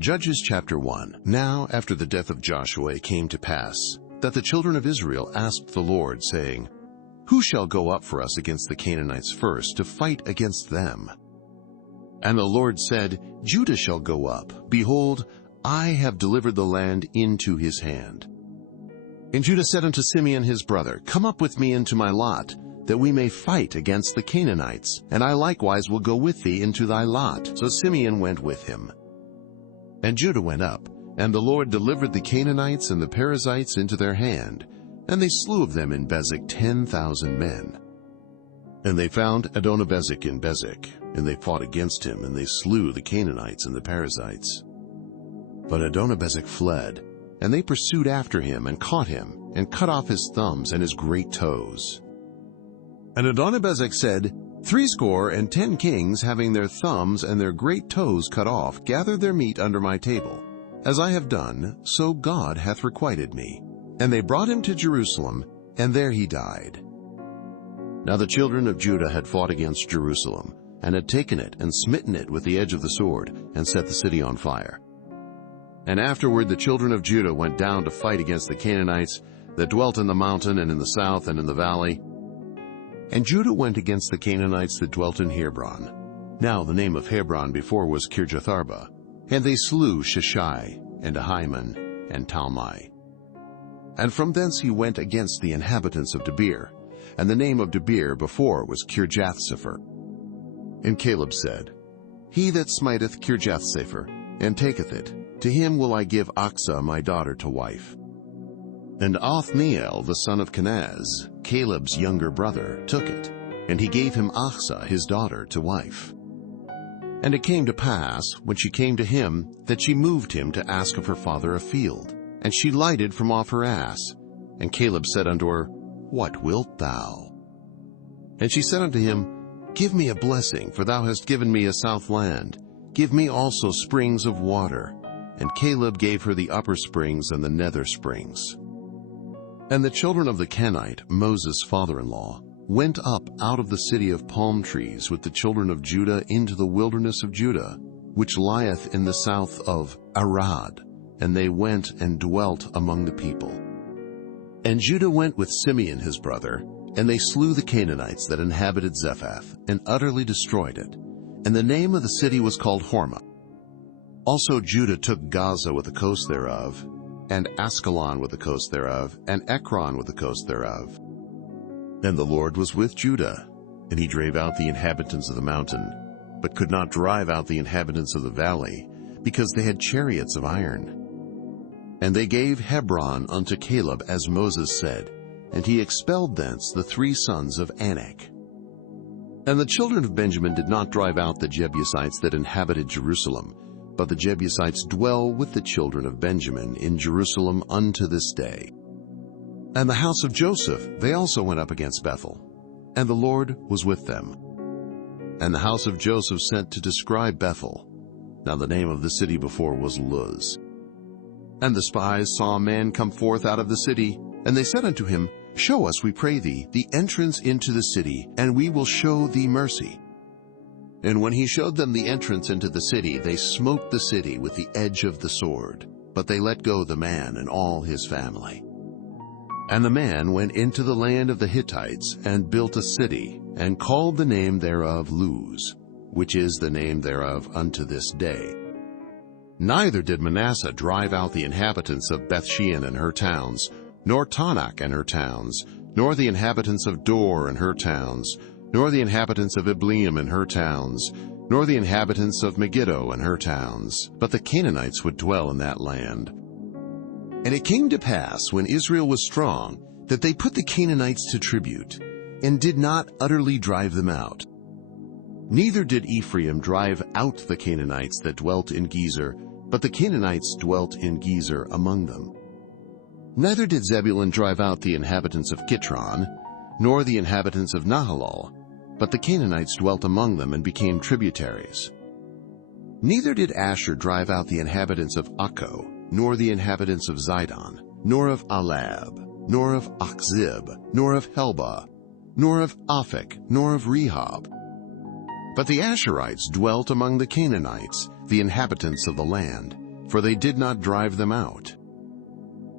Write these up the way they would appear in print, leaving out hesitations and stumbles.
Judges chapter 1. Now after the death of Joshua it came to pass that the children of Israel asked the Lord, saying, Who shall go up for us against the Canaanites first to fight against them? And the Lord said, Judah shall go up. Behold, I have delivered the land into his hand. And Judah said unto Simeon his brother, Come up with me into my lot, that we may fight against the Canaanites, and I likewise will go with thee into thy lot. So Simeon went with him. And Judah went up, and the Lord delivered the Canaanites and the Perizzites into their hand, and they slew of them in Bezek 10,000 men. And they found Adonibezek in Bezek, and they fought against him, and they slew the Canaanites and the Perizzites. But Adonibezek fled, and they pursued after him, and caught him, and cut off his thumbs and his great toes. And Adonibezek said, 70 kings, having their thumbs and their great toes cut off, gather their meat under my table. As I have done, so God hath requited me. And they brought him to Jerusalem, and there he died. Now the children of Judah had fought against Jerusalem, and had taken it, and smitten it with the edge of the sword, and set the city on fire. And afterward the children of Judah went down to fight against the Canaanites that dwelt in the mountain, and in the south, and in the valley. And Judah went against the Canaanites that dwelt in Hebron. Now the name of Hebron before was Kirjatharba. And they slew Sheshai, and Ahiman, and Talmai. And from thence he went against the inhabitants of Debir, and the name of Debir before was Kirjathsepher. And Caleb said, He that smiteth Kirjathsepher, and taketh it, to him will I give Achsah my daughter to wife. And Othniel the son of Kenaz, Caleb's younger brother, took it, and he gave him Achsah his daughter to wife. And it came to pass, when she came to him, that she moved him to ask of her father a field. And she lighted from off her ass. And Caleb said unto her, What wilt thou? And she said unto him, Give me a blessing, for thou hast given me a south land. Give me also springs of water. And Caleb gave her the upper springs and the nether springs. And the children of the Kenite, Moses' father-in-law, went up out of the city of palm trees with the children of Judah into the wilderness of Judah, which lieth in the south of Arad, and they went and dwelt among the people. And Judah went with Simeon his brother, and they slew the Canaanites that inhabited Zephath, and utterly destroyed it. And the name of the city was called Hormah. Also Judah took Gaza with the coast thereof, and Askelon with the coast thereof, and Ekron with the coast thereof. And the Lord was with Judah, and he drave out the inhabitants of the mountain, but could not drive out the inhabitants of the valley, because they had chariots of iron. And they gave Hebron unto Caleb, as Moses said, and he expelled thence the 3 sons of Anak. And the children of Benjamin did not drive out the Jebusites that inhabited Jerusalem, but the Jebusites dwell with the children of Benjamin in Jerusalem unto this day. And the house of Joseph, they also went up against Bethel, and the Lord was with them. And the house of Joseph sent to describe Bethel. Now the name of the city before was Luz. And the spies saw a man come forth out of the city, and they said unto him, Show us, we pray thee, the entrance into the city, and we will show thee mercy. And when he showed them the entrance into the city, they smote the city with the edge of the sword. But they let go the man and all his family. And the man went into the land of the Hittites, and built a city, and called the name thereof Luz, which is the name thereof unto this day. Neither did Manasseh drive out the inhabitants of Bethshean and her towns, nor Tanakh and her towns, nor the inhabitants of Dor and her towns, nor the inhabitants of Ibleam and her towns, nor the inhabitants of Megiddo and her towns, but the Canaanites would dwell in that land. And it came to pass, when Israel was strong, that they put the Canaanites to tribute, and did not utterly drive them out. Neither did Ephraim drive out the Canaanites that dwelt in Gezer, but the Canaanites dwelt in Gezer among them. Neither did Zebulun drive out the inhabitants of Kitron, nor the inhabitants of Nahalol, but the Canaanites dwelt among them and became tributaries. Neither did Asher drive out the inhabitants of Akko, nor the inhabitants of Zidon, nor of Alab, nor of Achzib, nor of Helba, nor of Aphek, nor of Rehob. But the Asherites dwelt among the Canaanites, the inhabitants of the land, for they did not drive them out.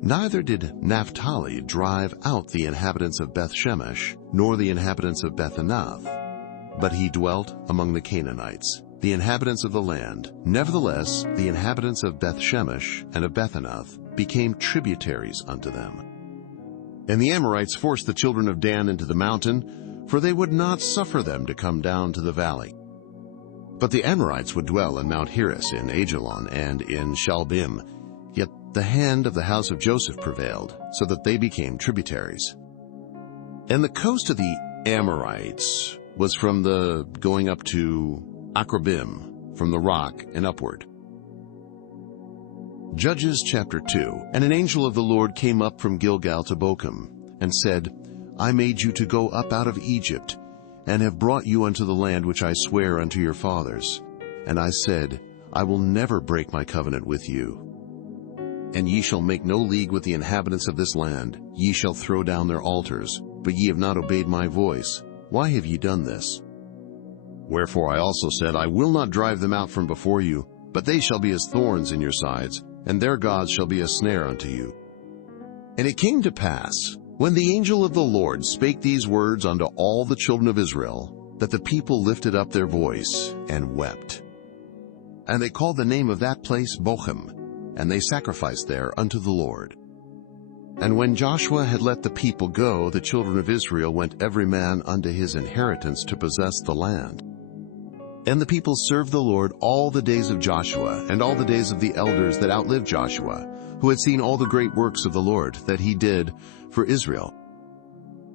Neither did Naphtali drive out the inhabitants of Beth-Shemesh, nor the inhabitants of Beth-Anath, but he dwelt among the Canaanites, the inhabitants of the land. Nevertheless, the inhabitants of Beth-Shemesh and of Beth-Anath became tributaries unto them. And the Amorites forced the children of Dan into the mountain, for they would not suffer them to come down to the valley. But the Amorites would dwell in Mount Heres, in Ajalon, and in Shalbim. Yet the hand of the house of Joseph prevailed, so that they became tributaries. And the coast of the Amorites was from the going up to Akrabim, from the rock and upward. Judges chapter 2. And an angel of the Lord came up from Gilgal to Bochim, and said, I made you to go up out of Egypt, and have brought you unto the land which I swear unto your fathers. And I said, I will never break my covenant with you. And ye shall make no league with the inhabitants of this land. Ye shall throw down their altars, but ye have not obeyed my voice. Why have ye done this? Wherefore I also said, I will not drive them out from before you, but they shall be as thorns in your sides, and their gods shall be a snare unto you. And it came to pass, when the angel of the Lord spake these words unto all the children of Israel, that the people lifted up their voice and wept. And they called the name of that place Bochim, and they sacrificed there unto the Lord. And when Joshua had let the people go, the children of Israel went every man unto his inheritance to possess the land. And the people served the Lord all the days of Joshua, and all the days of the elders that outlived Joshua, who had seen all the great works of the Lord that he did for Israel.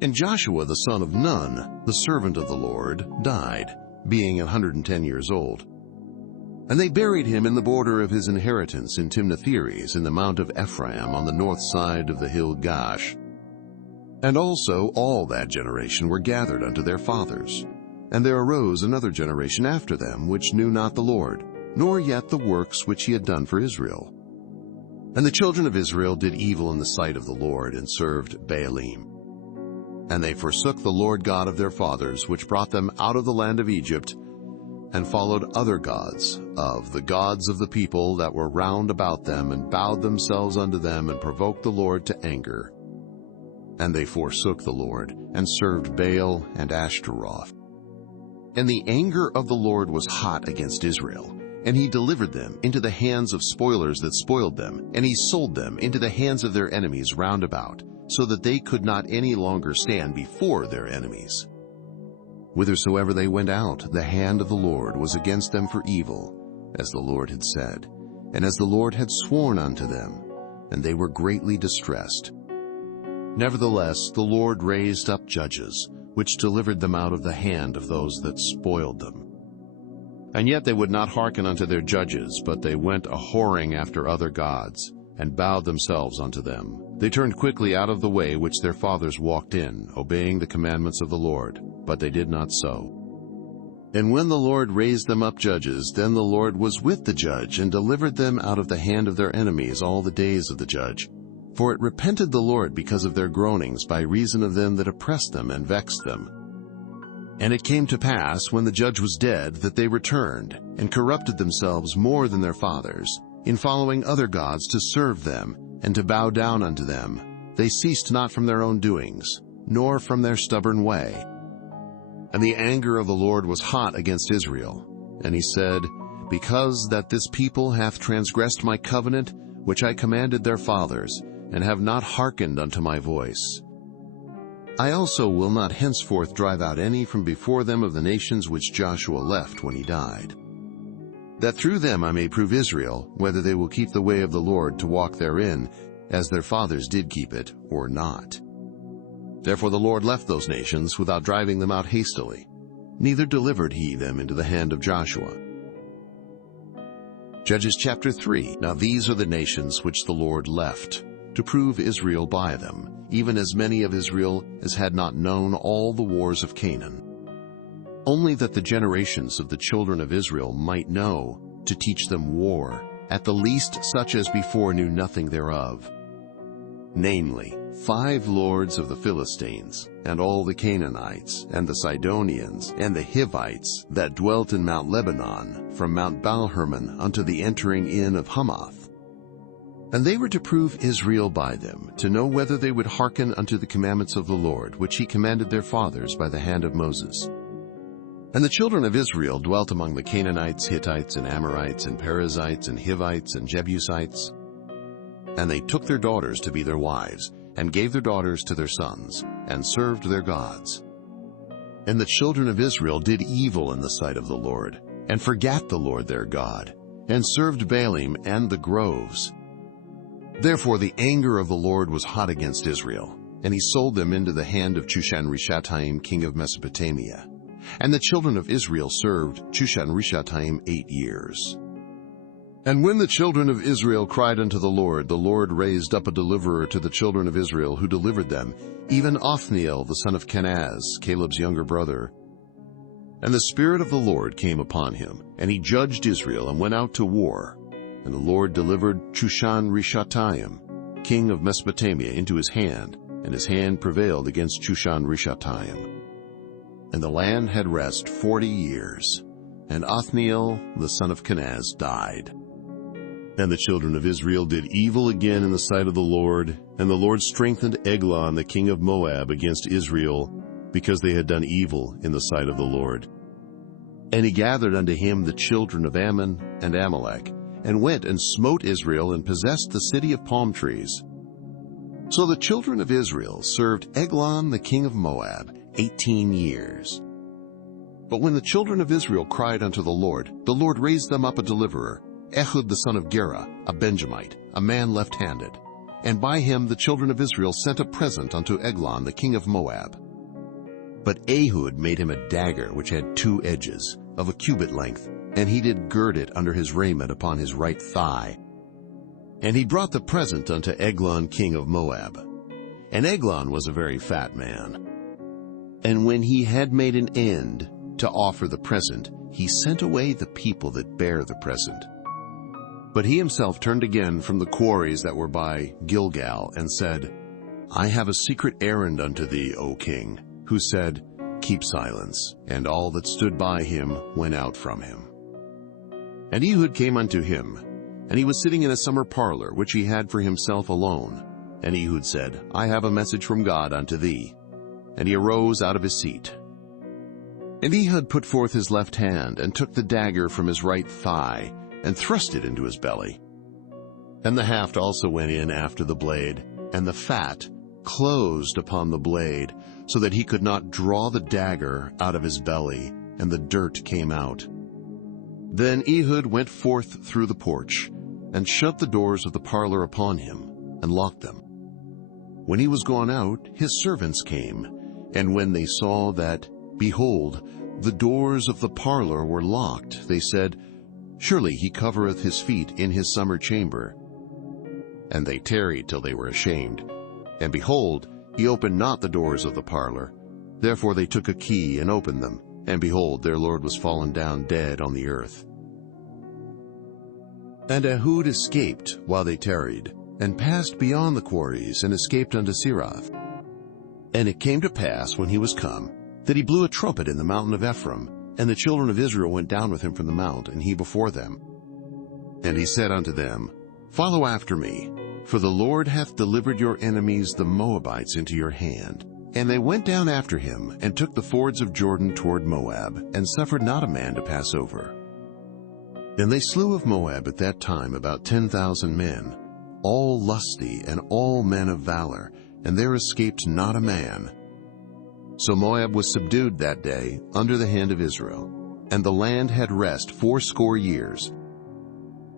And Joshua the son of Nun, the servant of the Lord, died, being 110 years old. And they buried him in the border of his inheritance in Timnath-Heres, in the mount of Ephraim, on the north side of the hill Gash. And also all that generation were gathered unto their fathers. And there arose another generation after them, which knew not the Lord, nor yet the works which he had done for Israel. And the children of Israel did evil in the sight of the Lord, and served Baalim. And they forsook the Lord God of their fathers, which brought them out of the land of Egypt, and followed other gods of the people that were round about them, and bowed themselves unto them, and provoked the Lord to anger. And they forsook the Lord, and served Baal and Ashtaroth. And the anger of the Lord was hot against Israel, and he delivered them into the hands of spoilers that spoiled them, and he sold them into the hands of their enemies round about, so that they could not any longer stand before their enemies. Whithersoever they went out, the hand of the Lord was against them for evil, as the Lord had said, and as the Lord had sworn unto them, and they were greatly distressed. Nevertheless, the Lord raised up judges, which delivered them out of the hand of those that spoiled them. And yet they would not hearken unto their judges, but they went a-whoring after other gods, and bowed themselves unto them. They turned quickly out of the way which their fathers walked in, obeying the commandments of the Lord, but they did not so. And when the Lord raised them up judges, then the Lord was with the judge, and delivered them out of the hand of their enemies all the days of the judge. For it repented the Lord because of their groanings, by reason of them that oppressed them and vexed them. And it came to pass, when the judge was dead, that they returned, and corrupted themselves more than their fathers, in following other gods to serve them, and to bow down unto them. They ceased not from their own doings, nor from their stubborn way. And the anger of the Lord was hot against Israel. And he said, Because that this people hath transgressed my covenant, which I commanded their fathers, and have not hearkened unto my voice, I also will not henceforth drive out any from before them of the nations which Joshua left when he died, that through them I may prove Israel, whether they will keep the way of the Lord to walk therein, as their fathers did keep it, or not. Therefore the Lord left those nations without driving them out hastily, neither delivered he them into the hand of Joshua. Judges chapter 3. Now these are the nations which the Lord left, to prove Israel by them, even as many of Israel as had not known all the wars of Canaan, only that the generations of the children of Israel might know, to teach them war, at the least such as before knew nothing thereof. Namely, 5 lords of the Philistines, and all the Canaanites, and the Sidonians, and the Hivites, that dwelt in Mount Lebanon, from Mount Baal-Hermon unto the entering in of Hamath, And they were to prove Israel by them, to know whether they would hearken unto the commandments of the Lord, which he commanded their fathers by the hand of Moses. And the children of Israel dwelt among the Canaanites, Hittites, and Amorites, and Perizzites, and Hivites, and Jebusites. And they took their daughters to be their wives, and gave their daughters to their sons, and served their gods. And the children of Israel did evil in the sight of the Lord, and forgat the Lord their God, and served Baalim and the groves. Therefore the anger of the Lord was hot against Israel, and he sold them into the hand of Chushan-Rishathaim, king of Mesopotamia. And the children of Israel served Chushan-Rishathaim 8 years. And when the children of Israel cried unto the Lord raised up a deliverer to the children of Israel, who delivered them, even Othniel the son of Kenaz, Caleb's younger brother. And the Spirit of the Lord came upon him, and he judged Israel, and went out to war. And the Lord delivered Chushan-Rishathaim, king of Mesopotamia, into his hand, and his hand prevailed against Chushan-Rishathaim. And the land had rest 40 years, and Othniel the son of Kenaz died. And the children of Israel did evil again in the sight of the Lord, and the Lord strengthened Eglon the king of Moab against Israel, because they had done evil in the sight of the Lord. And he gathered unto him the children of Ammon and Amalek, and went and smote Israel, and possessed the city of palm trees. So the children of Israel served Eglon the king of Moab 18 years. But when the children of Israel cried unto the Lord raised them up a deliverer, Ehud the son of Gera, a Benjamite, a man left-handed. And by him the children of Israel sent a present unto Eglon the king of Moab. But Ehud made him a dagger which had 2 edges, of a cubit length, and he did gird it under his raiment upon his right thigh. And he brought the present unto Eglon king of Moab. And Eglon was a very fat man. And when he had made an end to offer the present, he sent away the people that bare the present. But he himself turned again from the quarries that were by Gilgal, and said, I have a secret errand unto thee, O king. Who said, Keep silence. And all that stood by him went out from him. And Ehud came unto him, and he was sitting in a summer parlor, which he had for himself alone. And Ehud said, I have a message from God unto thee. And he arose out of his seat. And Ehud put forth his left hand, and took the dagger from his right thigh, and thrust it into his belly. And the haft also went in after the blade, and the fat closed upon the blade, so that he could not draw the dagger out of his belly, and the dirt came out. Then Ehud went forth through the porch, and shut the doors of the parlor upon him, and locked them. When he was gone out, his servants came, and when they saw that, behold, the doors of the parlor were locked, they said, Surely he covereth his feet in his summer chamber. And they tarried till they were ashamed. And behold, he opened not the doors of the parlor. Therefore they took a key and opened them, and behold, their lord was fallen down dead on the earth. And Ehud escaped while they tarried, and passed beyond the quarries, and escaped unto Sirath. And it came to pass, when he was come, that he blew a trumpet in the mountain of Ephraim, and the children of Israel went down with him from the mount, and he before them. And he said unto them, Follow after me, for the Lord hath delivered your enemies the Moabites into your hand. And they went down after him, and took the fords of Jordan toward Moab, and suffered not a man to pass over. And they slew of Moab at that time about 10,000 men, all lusty and all men of valor, and there escaped not a man. So Moab was subdued that day under the hand of Israel, and the land had rest 80 years.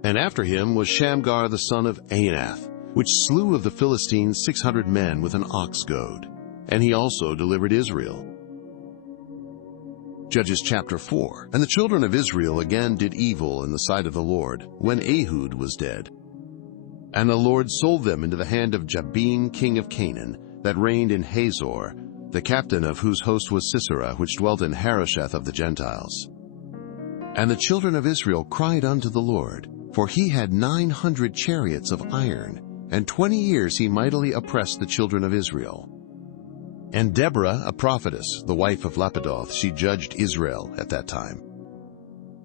And after him was Shamgar the son of Anath, which slew of the Philistines 600 men with an ox goad, and he also delivered Israel. Judges chapter 4. And the children of Israel again did evil in the sight of the Lord, when Ehud was dead. And the Lord sold them into the hand of Jabin king of Canaan, that reigned in Hazor, the captain of whose host was Sisera, which dwelt in Harosheth of the Gentiles. And the children of Israel cried unto the Lord, for he had 900 chariots of iron, and 20 years he mightily oppressed the children of Israel. And Deborah, a prophetess, the wife of Lapidoth, she judged Israel at that time.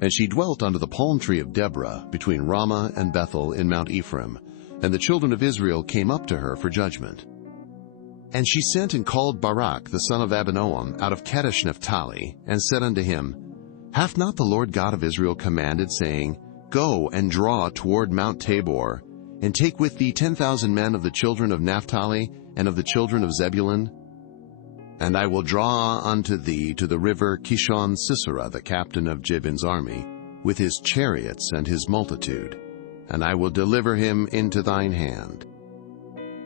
And she dwelt under the palm tree of Deborah, between Ramah and Bethel in Mount Ephraim, and the children of Israel came up to her for judgment. And she sent and called Barak the son of Abinoam out of Kadesh Naphtali, and said unto him, Hath not the Lord God of Israel commanded, saying, Go and draw toward Mount Tabor, and take with thee 10,000 men of the children of Naphtali and of the children of Zebulun? And I will draw unto thee to the river Kishon Sisera, the captain of Jabin's army, with his chariots and his multitude, and I will deliver him into thine hand.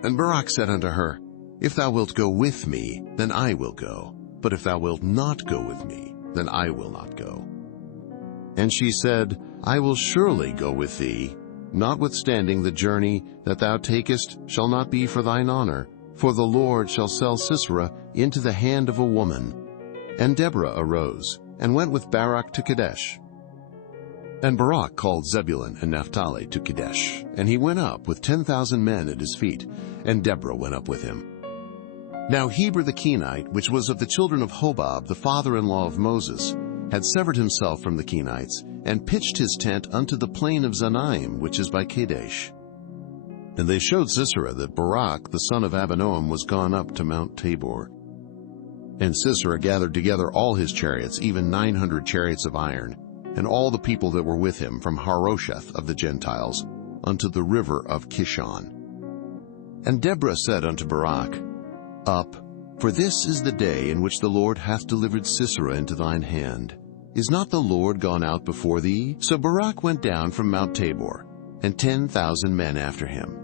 And Barak said unto her, If thou wilt go with me, then I will go. But if thou wilt not go with me, then I will not go. And she said, I will surely go with thee, notwithstanding the journey that thou takest shall not be for thine honor, for the Lord shall sell Sisera into the hand of a woman. And Deborah arose, and went with Barak to Kadesh. And Barak called Zebulun and Naphtali to Kadesh, and he went up with 10,000 men at his feet, and Deborah went up with him. Now Heber the Kenite, which was of the children of Hobab, the father-in-law of Moses, had severed himself from the Kenites, and pitched his tent unto the plain of Zanaim, which is by Kadesh. And they showed Sisera that Barak the son of Abinoam was gone up to Mount Tabor. And Sisera gathered together all his chariots, even 900 chariots of iron, and all the people that were with him from Harosheth of the Gentiles unto the river of Kishon. And Deborah said unto Barak, Up, for this is the day in which the Lord hath delivered Sisera into thine hand. Is not the Lord gone out before thee? So Barak went down from Mount Tabor, and 10,000 men after him.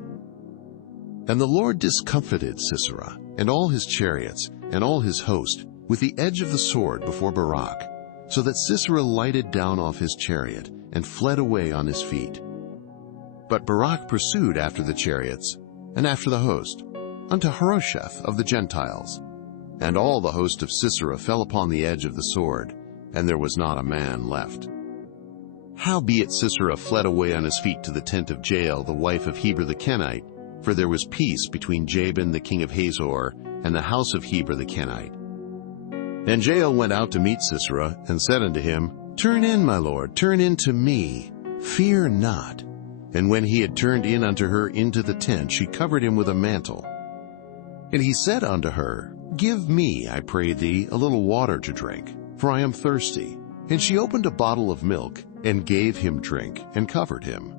And the Lord discomfited Sisera, and all his chariots, and all his host, with the edge of the sword before Barak, so that Sisera lighted down off his chariot, and fled away on his feet. But Barak pursued after the chariots, and after the host, unto Harosheth of the Gentiles. And all the host of Sisera fell upon the edge of the sword, and there was not a man left. Howbeit Sisera fled away on his feet to the tent of Jael, the wife of Heber the Kenite, for there was peace between Jabin the king of Hazor and the house of Heber the Kenite. And Jael went out to meet Sisera, and said unto him, Turn in, my lord, turn in to me, fear not. And when he had turned in unto her into the tent, she covered him with a mantle. And he said unto her, Give me, I pray thee, a little water to drink, for I am thirsty. And she opened a bottle of milk, and gave him drink, and covered him.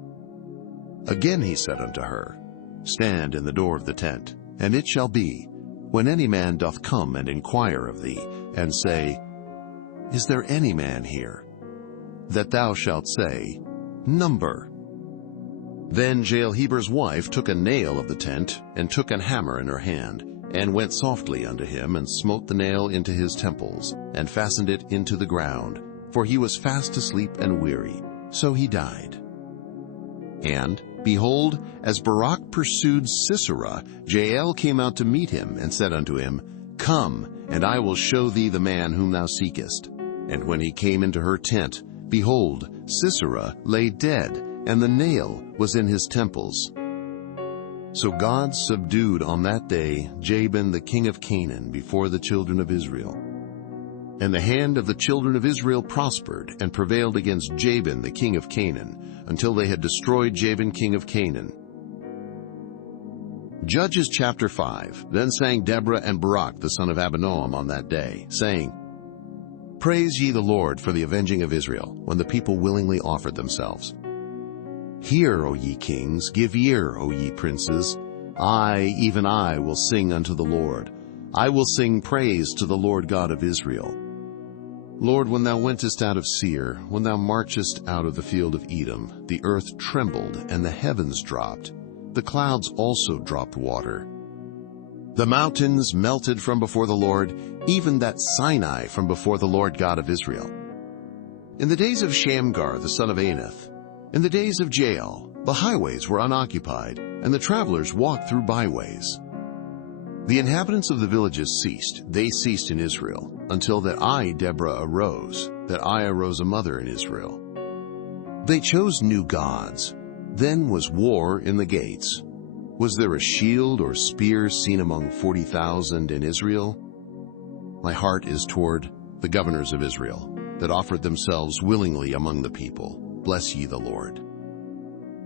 Again he said unto her, Stand in the door of the tent, and it shall be, when any man doth come and inquire of thee, and say, Is there any man here? That thou shalt say, Number. Then Jael Heber's wife took a nail of the tent, and took an hammer in her hand, and went softly unto him, and smote the nail into his temples, and fastened it into the ground, for he was fast asleep and weary. So he died. And, behold, as Barak pursued Sisera, Jael came out to meet him, and said unto him, Come, and I will show thee the man whom thou seekest. And when he came into her tent, behold, Sisera lay dead, and the nail was in his temples. So God subdued on that day Jabin the king of Canaan before the children of Israel. And the hand of the children of Israel prospered, and prevailed against Jabin the king of Canaan, until they had destroyed Jabin king of Canaan. Judges chapter 5. Then sang Deborah and Barak the son of Abinoam on that day, saying, Praise ye the Lord for the avenging of Israel, when the people willingly offered themselves. Hear, O ye kings, give ear, O ye princes. I, even I, will sing unto the Lord. I will sing praise to the Lord God of Israel. Lord, when thou wentest out of Seir, when thou marchest out of the field of Edom, the earth trembled, and the heavens dropped. The clouds also dropped water. The mountains melted from before the Lord, even that Sinai from before the Lord God of Israel. In the days of Shamgar the son of Anath, in the days of Jael, the highways were unoccupied, and the travelers walked through byways. The inhabitants of the villages ceased, they ceased in Israel, until that I, Deborah, arose, that I arose a mother in Israel. They chose new gods. Then was war in the gates. Was there a shield or spear seen among 40,000 in Israel? My heart is toward the governors of Israel, that offered themselves willingly among the people. Bless ye the Lord.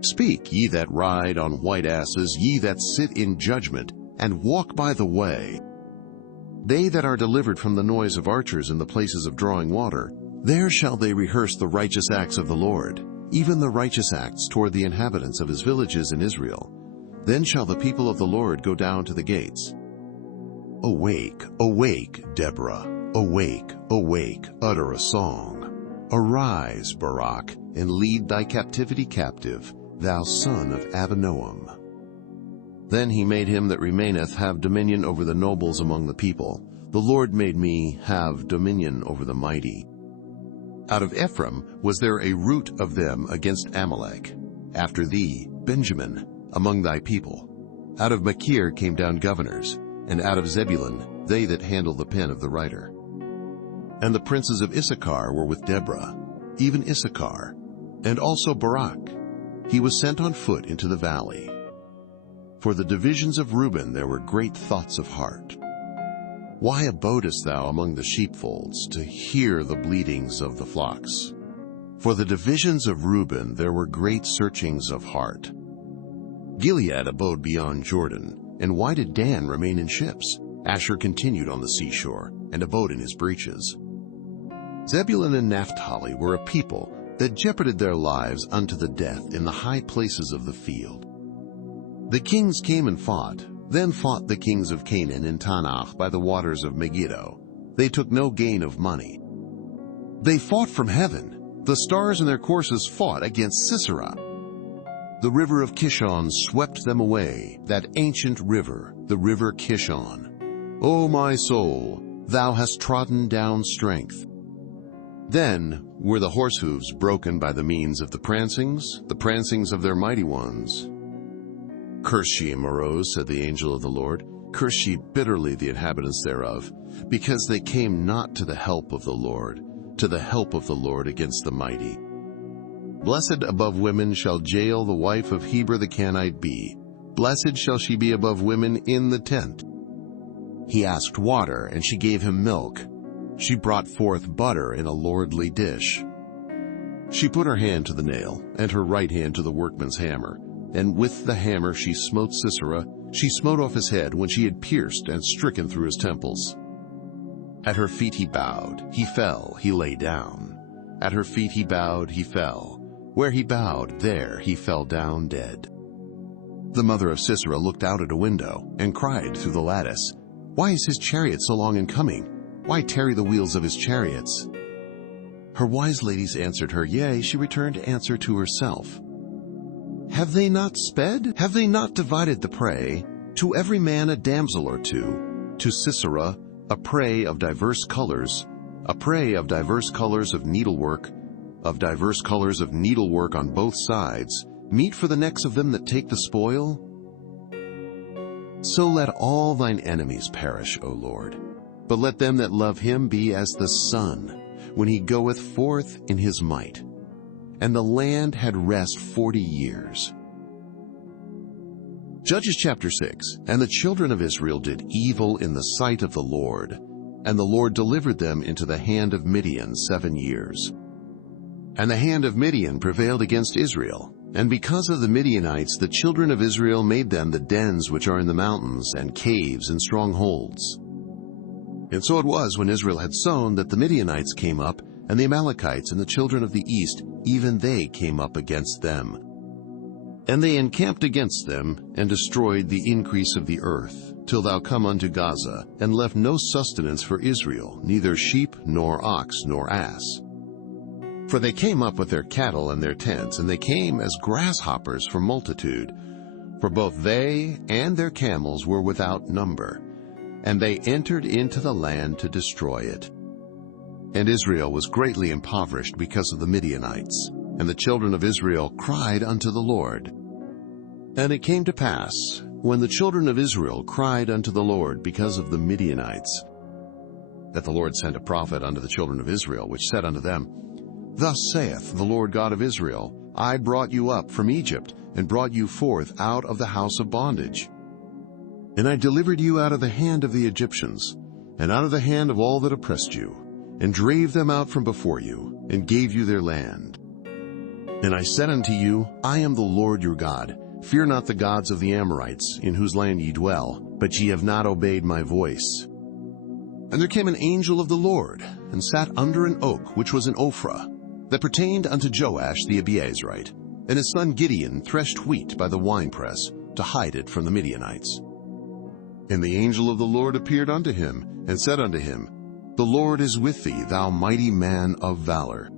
Speak, ye that ride on white asses, ye that sit in judgment, and walk by the way. They that are delivered from the noise of archers in the places of drawing water, there shall they rehearse the righteous acts of the Lord, even the righteous acts toward the inhabitants of his villages in Israel. Then shall the people of the Lord go down to the gates. Awake, awake, Deborah, awake, awake, utter a song. Arise, Barak, and lead thy captivity captive, thou son of Abinoam. Then he made him that remaineth have dominion over the nobles among the people. The Lord made me have dominion over the mighty. Out of Ephraim was there a root of them against Amalek. After thee, Benjamin, among thy people. Out of Machir came down governors, and out of Zebulun they that handle the pen of the writer. And the princes of Issachar were with Deborah, even Issachar, and also Barak. He was sent on foot into the valley. For the divisions of Reuben there were great thoughts of heart. Why abodest thou among the sheepfolds, to hear the bleatings of the flocks? For the divisions of Reuben there were great searchings of heart. Gilead abode beyond Jordan, and why did Dan remain in ships? Asher continued on the seashore, and abode in his breaches. Zebulun and Naphtali were a people that jeoparded their lives unto the death in the high places of the field. The kings came and fought. Then fought the kings of Canaan in Tanach by the waters of Megiddo. They took no gain of money. They fought from heaven. The stars in their courses fought against Sisera. The river of Kishon swept them away, that ancient river, the river Kishon. O my soul, thou hast trodden down strength. Then were the horse hooves broken by the means of the prancings of their mighty ones. Curse ye, Meroz, said the angel of the Lord. Curse ye bitterly the inhabitants thereof, because they came not to the help of the Lord against the mighty. Blessed above women shall Jael the wife of Heber the Kenite be. Blessed shall she be above women in the tent. He asked water, and she gave him milk. She brought forth butter in a lordly dish. She put her hand to the nail, and her right hand to the workman's hammer. And with the hammer she smote Sisera. She smote off his head when she had pierced and stricken through his temples. At her feet he bowed, he fell, he lay down. At her feet he bowed, he fell. Where he bowed, there he fell down dead. The mother of Sisera looked out at a window and cried through the lattice, Why is his chariot so long in coming? Why tarry the wheels of his chariots? Her wise ladies answered her, Yea, she returned answer to herself. Have they not sped? Have they not divided the prey? To every man a damsel or two, to Sisera a prey of diverse colors of needlework, on both sides, meat for the necks of them that take the spoil? So let all thine enemies perish, O Lord, but let them that love him be as the sun, when he goeth forth in his might. And the land had rest 40 years. Judges chapter 6. And the children of Israel did evil in the sight of the Lord, and the Lord delivered them into the hand of Midian 7 years. And the hand of Midian prevailed against Israel, and because of the Midianites the children of Israel made them the dens which are in the mountains, and caves and strongholds. And so it was, when Israel had sown, that the Midianites came up, and the Amalekites and the children of the east, even they came up against them. And they encamped against them, and destroyed the increase of the earth, till thou come unto Gaza, and left no sustenance for Israel, neither sheep, nor ox, nor ass. For they came up with their cattle and their tents, and they came as grasshoppers for multitude. For both they and their camels were without number, and they entered into the land to destroy it. And Israel was greatly impoverished because of the Midianites, and the children of Israel cried unto the Lord. And it came to pass, when the children of Israel cried unto the Lord because of the Midianites, that the Lord sent a prophet unto the children of Israel, which said unto them, Thus saith the Lord God of Israel, I brought you up from Egypt, and brought you forth out of the house of bondage. And I delivered you out of the hand of the Egyptians, and out of the hand of all that oppressed you, and drave them out from before you, and gave you their land. And I said unto you, I am the Lord your God. Fear not the gods of the Amorites, in whose land ye dwell, but ye have not obeyed my voice. And there came an angel of the Lord, and sat under an oak which was in Ophrah, that pertained unto Joash the Abiezrite. And his son Gideon threshed wheat by the winepress, to hide it from the Midianites. And the angel of the Lord appeared unto him, and said unto him, The Lord is with thee, thou mighty man of valor.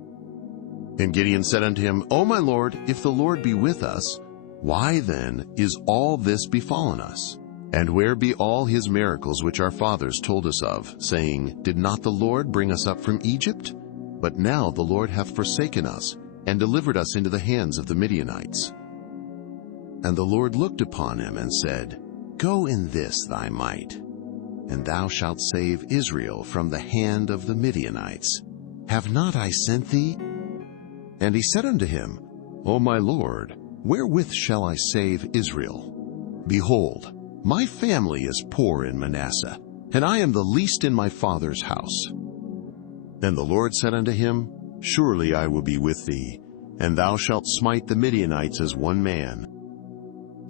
And Gideon said unto him, O my Lord, if the Lord be with us, why then is all this befallen us? And where be all his miracles which our fathers told us of, saying, Did not the Lord bring us up from Egypt? But now the Lord hath forsaken us, and delivered us into the hands of the Midianites. And the Lord looked upon him, and said, Go in this thy might, and thou shalt save Israel from the hand of the Midianites. Have not I sent thee? And he said unto him, O my Lord, wherewith shall I save Israel? Behold, my family is poor in Manasseh, and I am the least in my father's house. And the Lord said unto him, Surely I will be with thee, and thou shalt smite the Midianites as one man.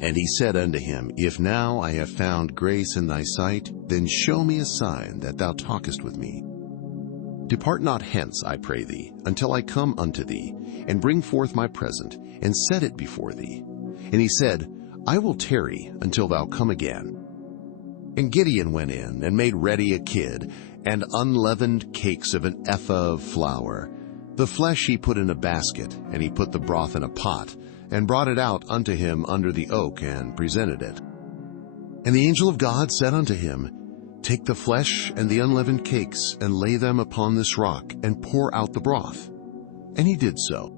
And he said unto him, If now I have found grace in thy sight, then show me a sign that thou talkest with me. Depart not hence, I pray thee, until I come unto thee, and bring forth my present, and set it before thee. And he said, I will tarry until thou come again. And Gideon went in, and made ready a kid, and unleavened cakes of an ephah of flour. The flesh he put in a basket, and he put the broth in a pot, and brought it out unto him under the oak, and presented it. And the angel of God said unto him, Take the flesh and the unleavened cakes, and lay them upon this rock, and pour out the broth. And he did so.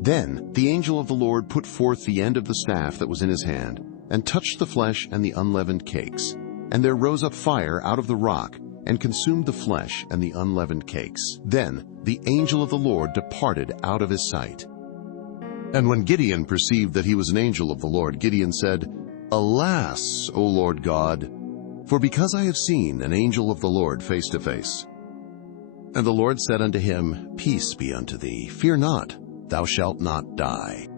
Then the angel of the Lord put forth the end of the staff that was in his hand, and touched the flesh and the unleavened cakes. And there rose up fire out of the rock, and consumed the flesh and the unleavened cakes. Then the angel of the Lord departed out of his sight. And when Gideon perceived that he was an angel of the Lord, Gideon said, Alas, O Lord God, for because I have seen an angel of the Lord face to face. And the Lord said unto him, Peace be unto thee, fear not, thou shalt not die.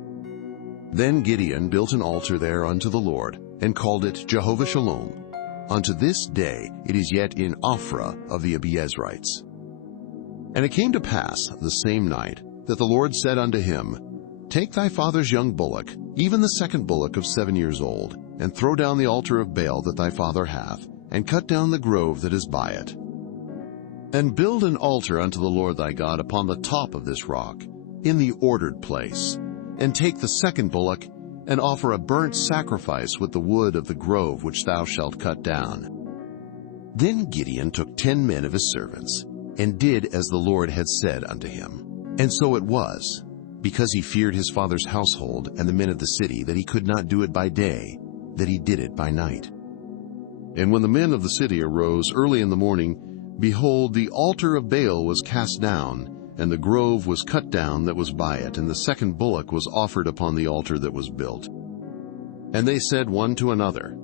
Then Gideon built an altar there unto the Lord, and called it Jehovah Shalom. Unto this day it is yet in Ophrah of the Abiezrites. And it came to pass the same night that the Lord said unto him, Take thy father's young bullock, even the second bullock of 7 years old, and throw down the altar of Baal that thy father hath, and cut down the grove that is by it. And build an altar unto the Lord thy God upon the top of this rock, in the ordered place. And take the second bullock, and offer a burnt sacrifice with the wood of the grove which thou shalt cut down. Then Gideon took 10 men of his servants, and did as the Lord had said unto him. And so it was, because he feared his father's household and the men of the city, that he could not do it by day, that he did it by night. And when the men of the city arose early in the morning, behold, the altar of Baal was cast down, and the grove was cut down that was by it, and the second bullock was offered upon the altar that was built. And they said one to another,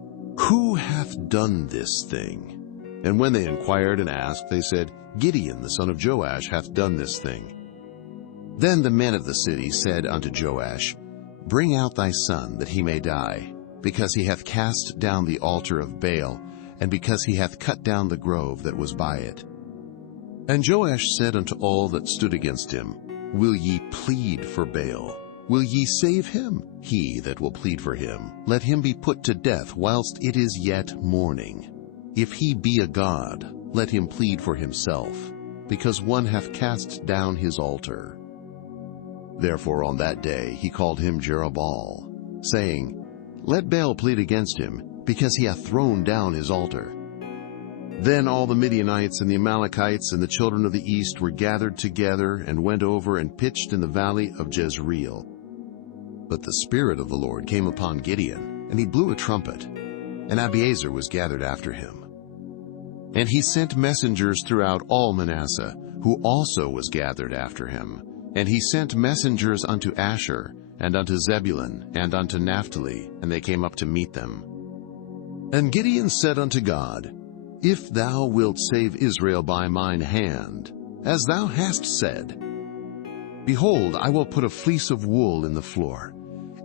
Who hath done this thing? And when they inquired and asked, they said, Gideon the son of Joash hath done this thing. Then the men of the city said unto Joash, Bring out thy son, that he may die, because he hath cast down the altar of Baal, and because he hath cut down the grove that was by it. And Joash said unto all that stood against him, Will ye plead for Baal? Will ye save him? He that will plead for him, let him be put to death whilst it is yet morning. If he be a god, let him plead for himself, because one hath cast down his altar. Therefore on that day he called him Jerubbaal, saying, Let Baal plead against him, because he hath thrown down his altar. Then all the Midianites and the Amalekites and the children of the east were gathered together, and went over and pitched in the valley of Jezreel. But the Spirit of the Lord came upon Gideon, and he blew a trumpet, and Abiezer was gathered after him. And he sent messengers throughout all Manasseh, who also was gathered after him. And he sent messengers unto Asher, and unto Zebulun, and unto Naphtali, and they came up to meet them. And Gideon said unto God, If thou wilt save Israel by mine hand, as thou hast said, Behold, I will put a fleece of wool in the floor.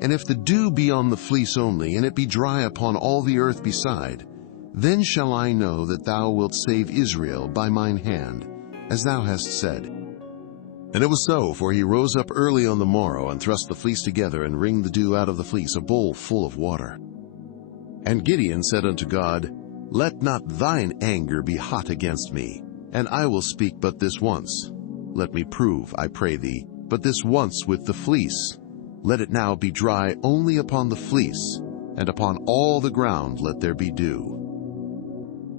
And if the dew be on the fleece only, and it be dry upon all the earth beside, then shall I know that thou wilt save Israel by mine hand, as thou hast said. And it was so, for he rose up early on the morrow, and thrust the fleece together, and wringed the dew out of the fleece, a bowl full of water. And Gideon said unto God, Let not thine anger be hot against me, and I will speak but this once. Let me prove, I pray thee, but this once with the fleece. Let it now be dry only upon the fleece, and upon all the ground let there be dew.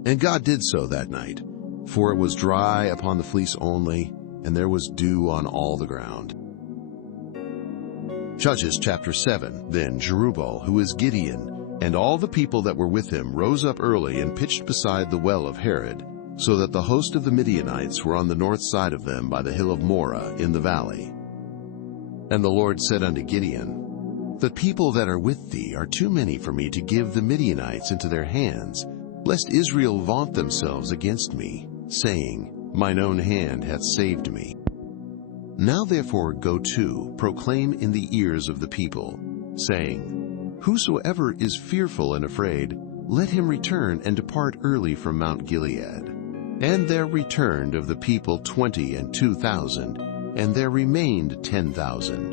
And God did so that night, for it was dry upon the fleece only, and there was dew on all the ground. Judges chapter 7. Then Jerubbaal, who is Gideon, and all the people that were with him rose up early and pitched beside the well of Harod, so that the host of the Midianites were on the north side of them by the hill of Moreh in the valley. And the Lord said unto Gideon, The people that are with thee are too many for me to give the Midianites into their hands, lest Israel vaunt themselves against me, saying, Mine own hand hath saved me. Now therefore go to, proclaim in the ears of the people, saying, Whosoever is fearful and afraid, let him return and depart early from Mount Gilead. And there returned of the people 22,000, and there remained 10,000.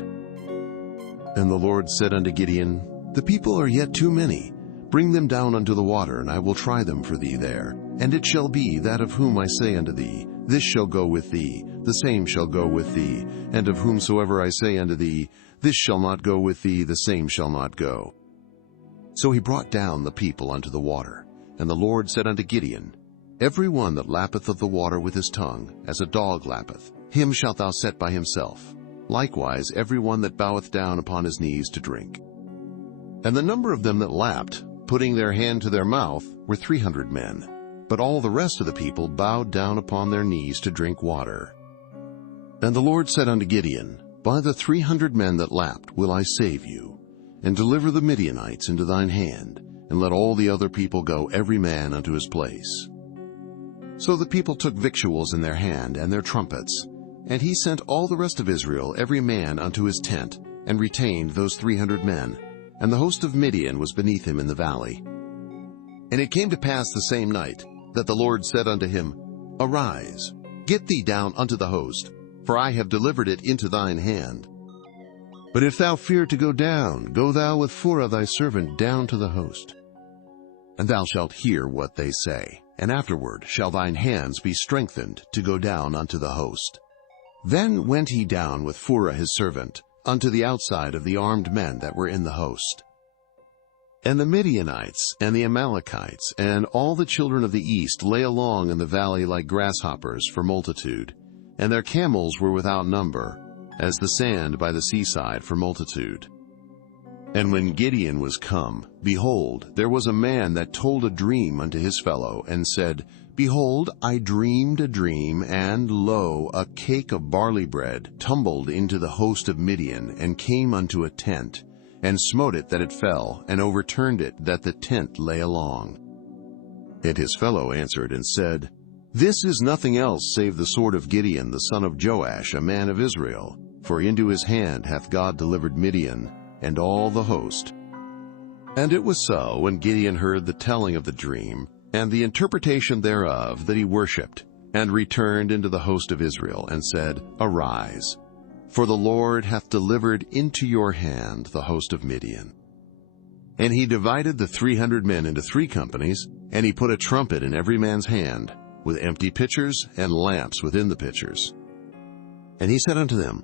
And the Lord said unto Gideon, The people are yet too many. Bring them down unto the water, and I will try them for thee there. And it shall be that of whom I say unto thee, This shall go with thee, the same shall go with thee. And of whomsoever I say unto thee, This shall not go with thee, the same shall not go. So he brought down the people unto the water. And the Lord said unto Gideon, Every one that lappeth of the water with his tongue, as a dog lappeth, him shalt thou set by himself. Likewise every one that boweth down upon his knees to drink. And the number of them that lapped, putting their hand to their mouth, were 300 men. But all the rest of the people bowed down upon their knees to drink water. And the Lord said unto Gideon, By the 300 men that lapped will I save you, and deliver the Midianites into thine hand, and let all the other people go every man unto his place. So the people took victuals in their hand and their trumpets, and he sent all the rest of Israel every man unto his tent, and retained those 300 men, and the host of Midian was beneath him in the valley. And it came to pass the same night, that the Lord said unto him, Arise, get thee down unto the host, for I have delivered it into thine hand. But if thou fear to go down, go thou with Phurah thy servant down to the host. And thou shalt hear what they say, and afterward shall thine hands be strengthened to go down unto the host. Then went he down with Phurah his servant, unto the outside of the armed men that were in the host. And the Midianites, and the Amalekites, and all the children of the east lay along in the valley like grasshoppers for multitude, and their camels were without number, as the sand by the seaside for multitude. And when Gideon was come, behold, there was a man that told a dream unto his fellow, and said, Behold, I dreamed a dream, and lo, a cake of barley bread tumbled into the host of Midian, and came unto a tent, and smote it that it fell, and overturned it that the tent lay along. And his fellow answered and said, This is nothing else save the sword of Gideon the son of Joash, a man of Israel, for into his hand hath God delivered Midian, and all the host. And it was so, when Gideon heard the telling of the dream, and the interpretation thereof, that he worshipped, and returned into the host of Israel, and said, Arise, for the Lord hath delivered into your hand the host of Midian. And he divided the 300 men into 3 companies, and he put a trumpet in every man's hand, with empty pitchers and lamps within the pitchers. And he said unto them,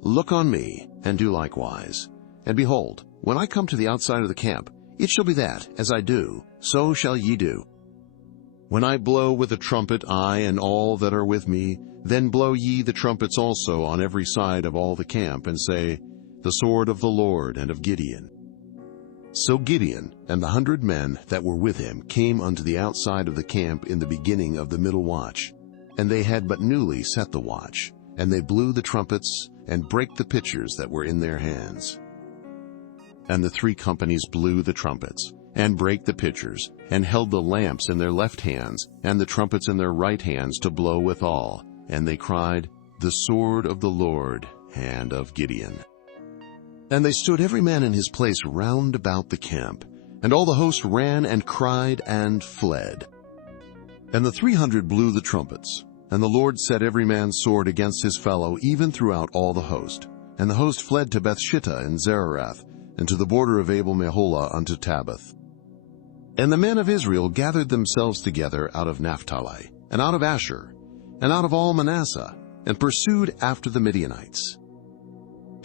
Look on me, and do likewise. And behold, when I come to the outside of the camp, it shall be that, as I do, so shall ye do. When I blow with the trumpet, I and all that are with me, then blow ye the trumpets also on every side of all the camp, and say, The sword of the Lord and of Gideon. So Gideon and the 100 men that were with him came unto the outside of the camp in the beginning of the middle watch, and they had but newly set the watch, and they blew the trumpets, and brake the pitchers that were in their hands. And the 3 companies blew the trumpets, and brake the pitchers, and held the lamps in their left hands, and the trumpets in their right hands to blow withal. And they cried, The sword of the Lord hand of Gideon. And they stood every man in his place round about the camp, and all the host ran and cried and fled. And the 300 blew the trumpets, and the Lord set every man's sword against his fellow, even throughout all the host. And the host fled to Bethshittah and Zererath, and to the border of Abel-Meholah unto Tabbath. And the men of Israel gathered themselves together out of Naphtali, and out of Asher, and out of all Manasseh, and pursued after the Midianites.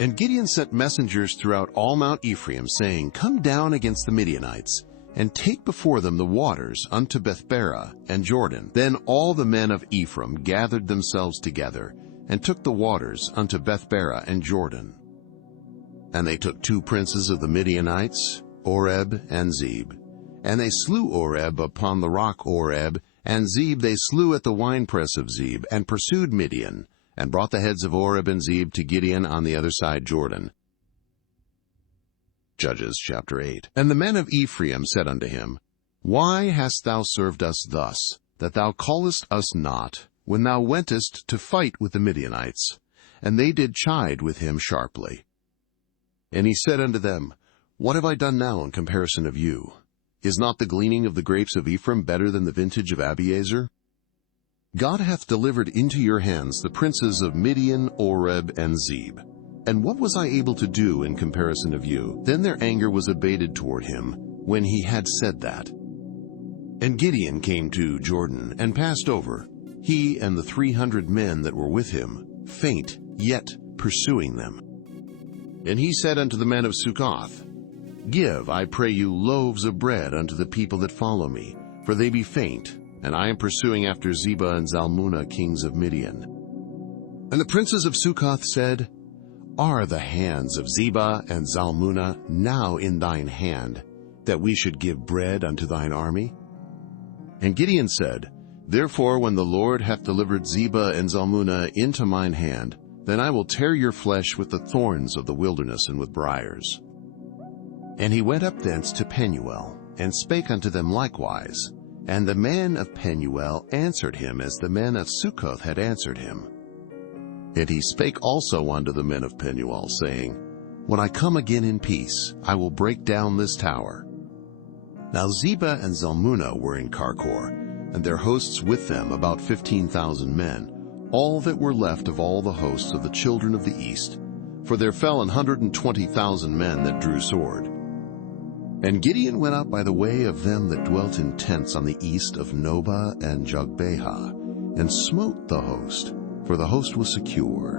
And Gideon sent messengers throughout all Mount Ephraim, saying, Come down against the Midianites, and take before them the waters unto Bethbara and Jordan. Then all the men of Ephraim gathered themselves together, and took the waters unto Bethbara and Jordan. And they took 2 princes of the Midianites, Oreb and Zeb. And they slew Oreb upon the rock Oreb, and Zeb they slew at the winepress of Zeb, and pursued Midian, and brought the heads of Oreb and Zeb to Gideon on the other side Jordan. Judges chapter 8. And the men of Ephraim said unto him, Why hast thou served us thus, that thou callest us not, when thou wentest to fight with the Midianites? And they did chide with him sharply. And he said unto them, What have I done now in comparison of you? Is not the gleaning of the grapes of Ephraim better than the vintage of Abiezer? God hath delivered into your hands the princes of Midian, Oreb, and Zeb. And what was I able to do in comparison of you? Then their anger was abated toward him, when he had said that. And Gideon came to Jordan, and passed over, he and the 300 men that were with him, faint, yet pursuing them. And he said unto the men of Succoth, Give, I pray you, loaves of bread unto the people that follow me, for they be faint, and I am pursuing after Zebah and Zalmunna, kings of Midian. And the princes of Succoth said, Are the hands of Zebah and Zalmunna now in thine hand, that we should give bread unto thine army? And Gideon said, Therefore when the Lord hath delivered Zebah and Zalmunna into mine hand, then I will tear your flesh with the thorns of the wilderness and with briars. And he went up thence to Penuel, and spake unto them likewise. And the men of Penuel answered him as the men of Succoth had answered him. And he spake also unto the men of Penuel, saying, When I come again in peace, I will break down this tower. Now Zebah and Zalmunna were in Karkor, and their hosts with them about 15,000 men, all that were left of all the hosts of the children of the east, for there fell 120,000 men that drew sword. And Gideon went up by the way of them that dwelt in tents on the east of Nobah and Jogbehah, and smote the host, for the host was secure.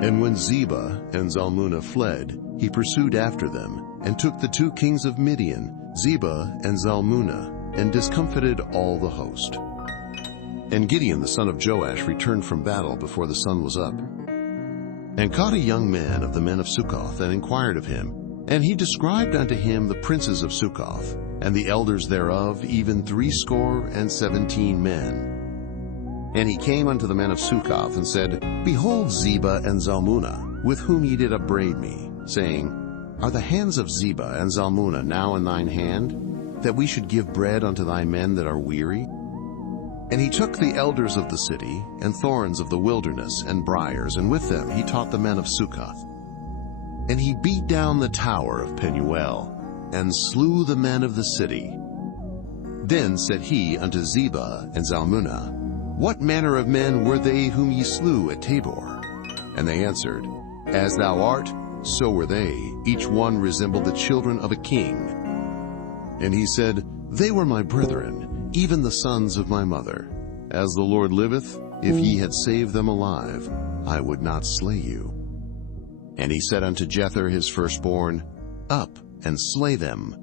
And when Zebah and Zalmunna fled, he pursued after them, and took the 2 kings of Midian, Zebah and Zalmunna, and discomfited all the host. And Gideon the son of Joash returned from battle before the sun was up, and caught a young man of the men of Succoth, and inquired of him. And he described unto him the princes of Succoth, and the elders thereof, even 17 men. And he came unto the men of Succoth, and said, Behold Zebah and Zalmunna, with whom ye did upbraid me, saying, Are the hands of Zebah and Zalmunna now in thine hand, that we should give bread unto thy men that are weary? And he took the elders of the city, and thorns of the wilderness, and briars, and with them he taught the men of Succoth. And he beat down the tower of Penuel, and slew the men of the city. Then said he unto Zebah and Zalmunna, What manner of men were they whom ye slew at Tabor? And they answered, As thou art, so were they. Each one resembled the children of a king. And he said, They were my brethren, even the sons of my mother. As the Lord liveth, if ye had saved them alive, I would not slay you. And he said unto Jether his firstborn, Up, and slay them.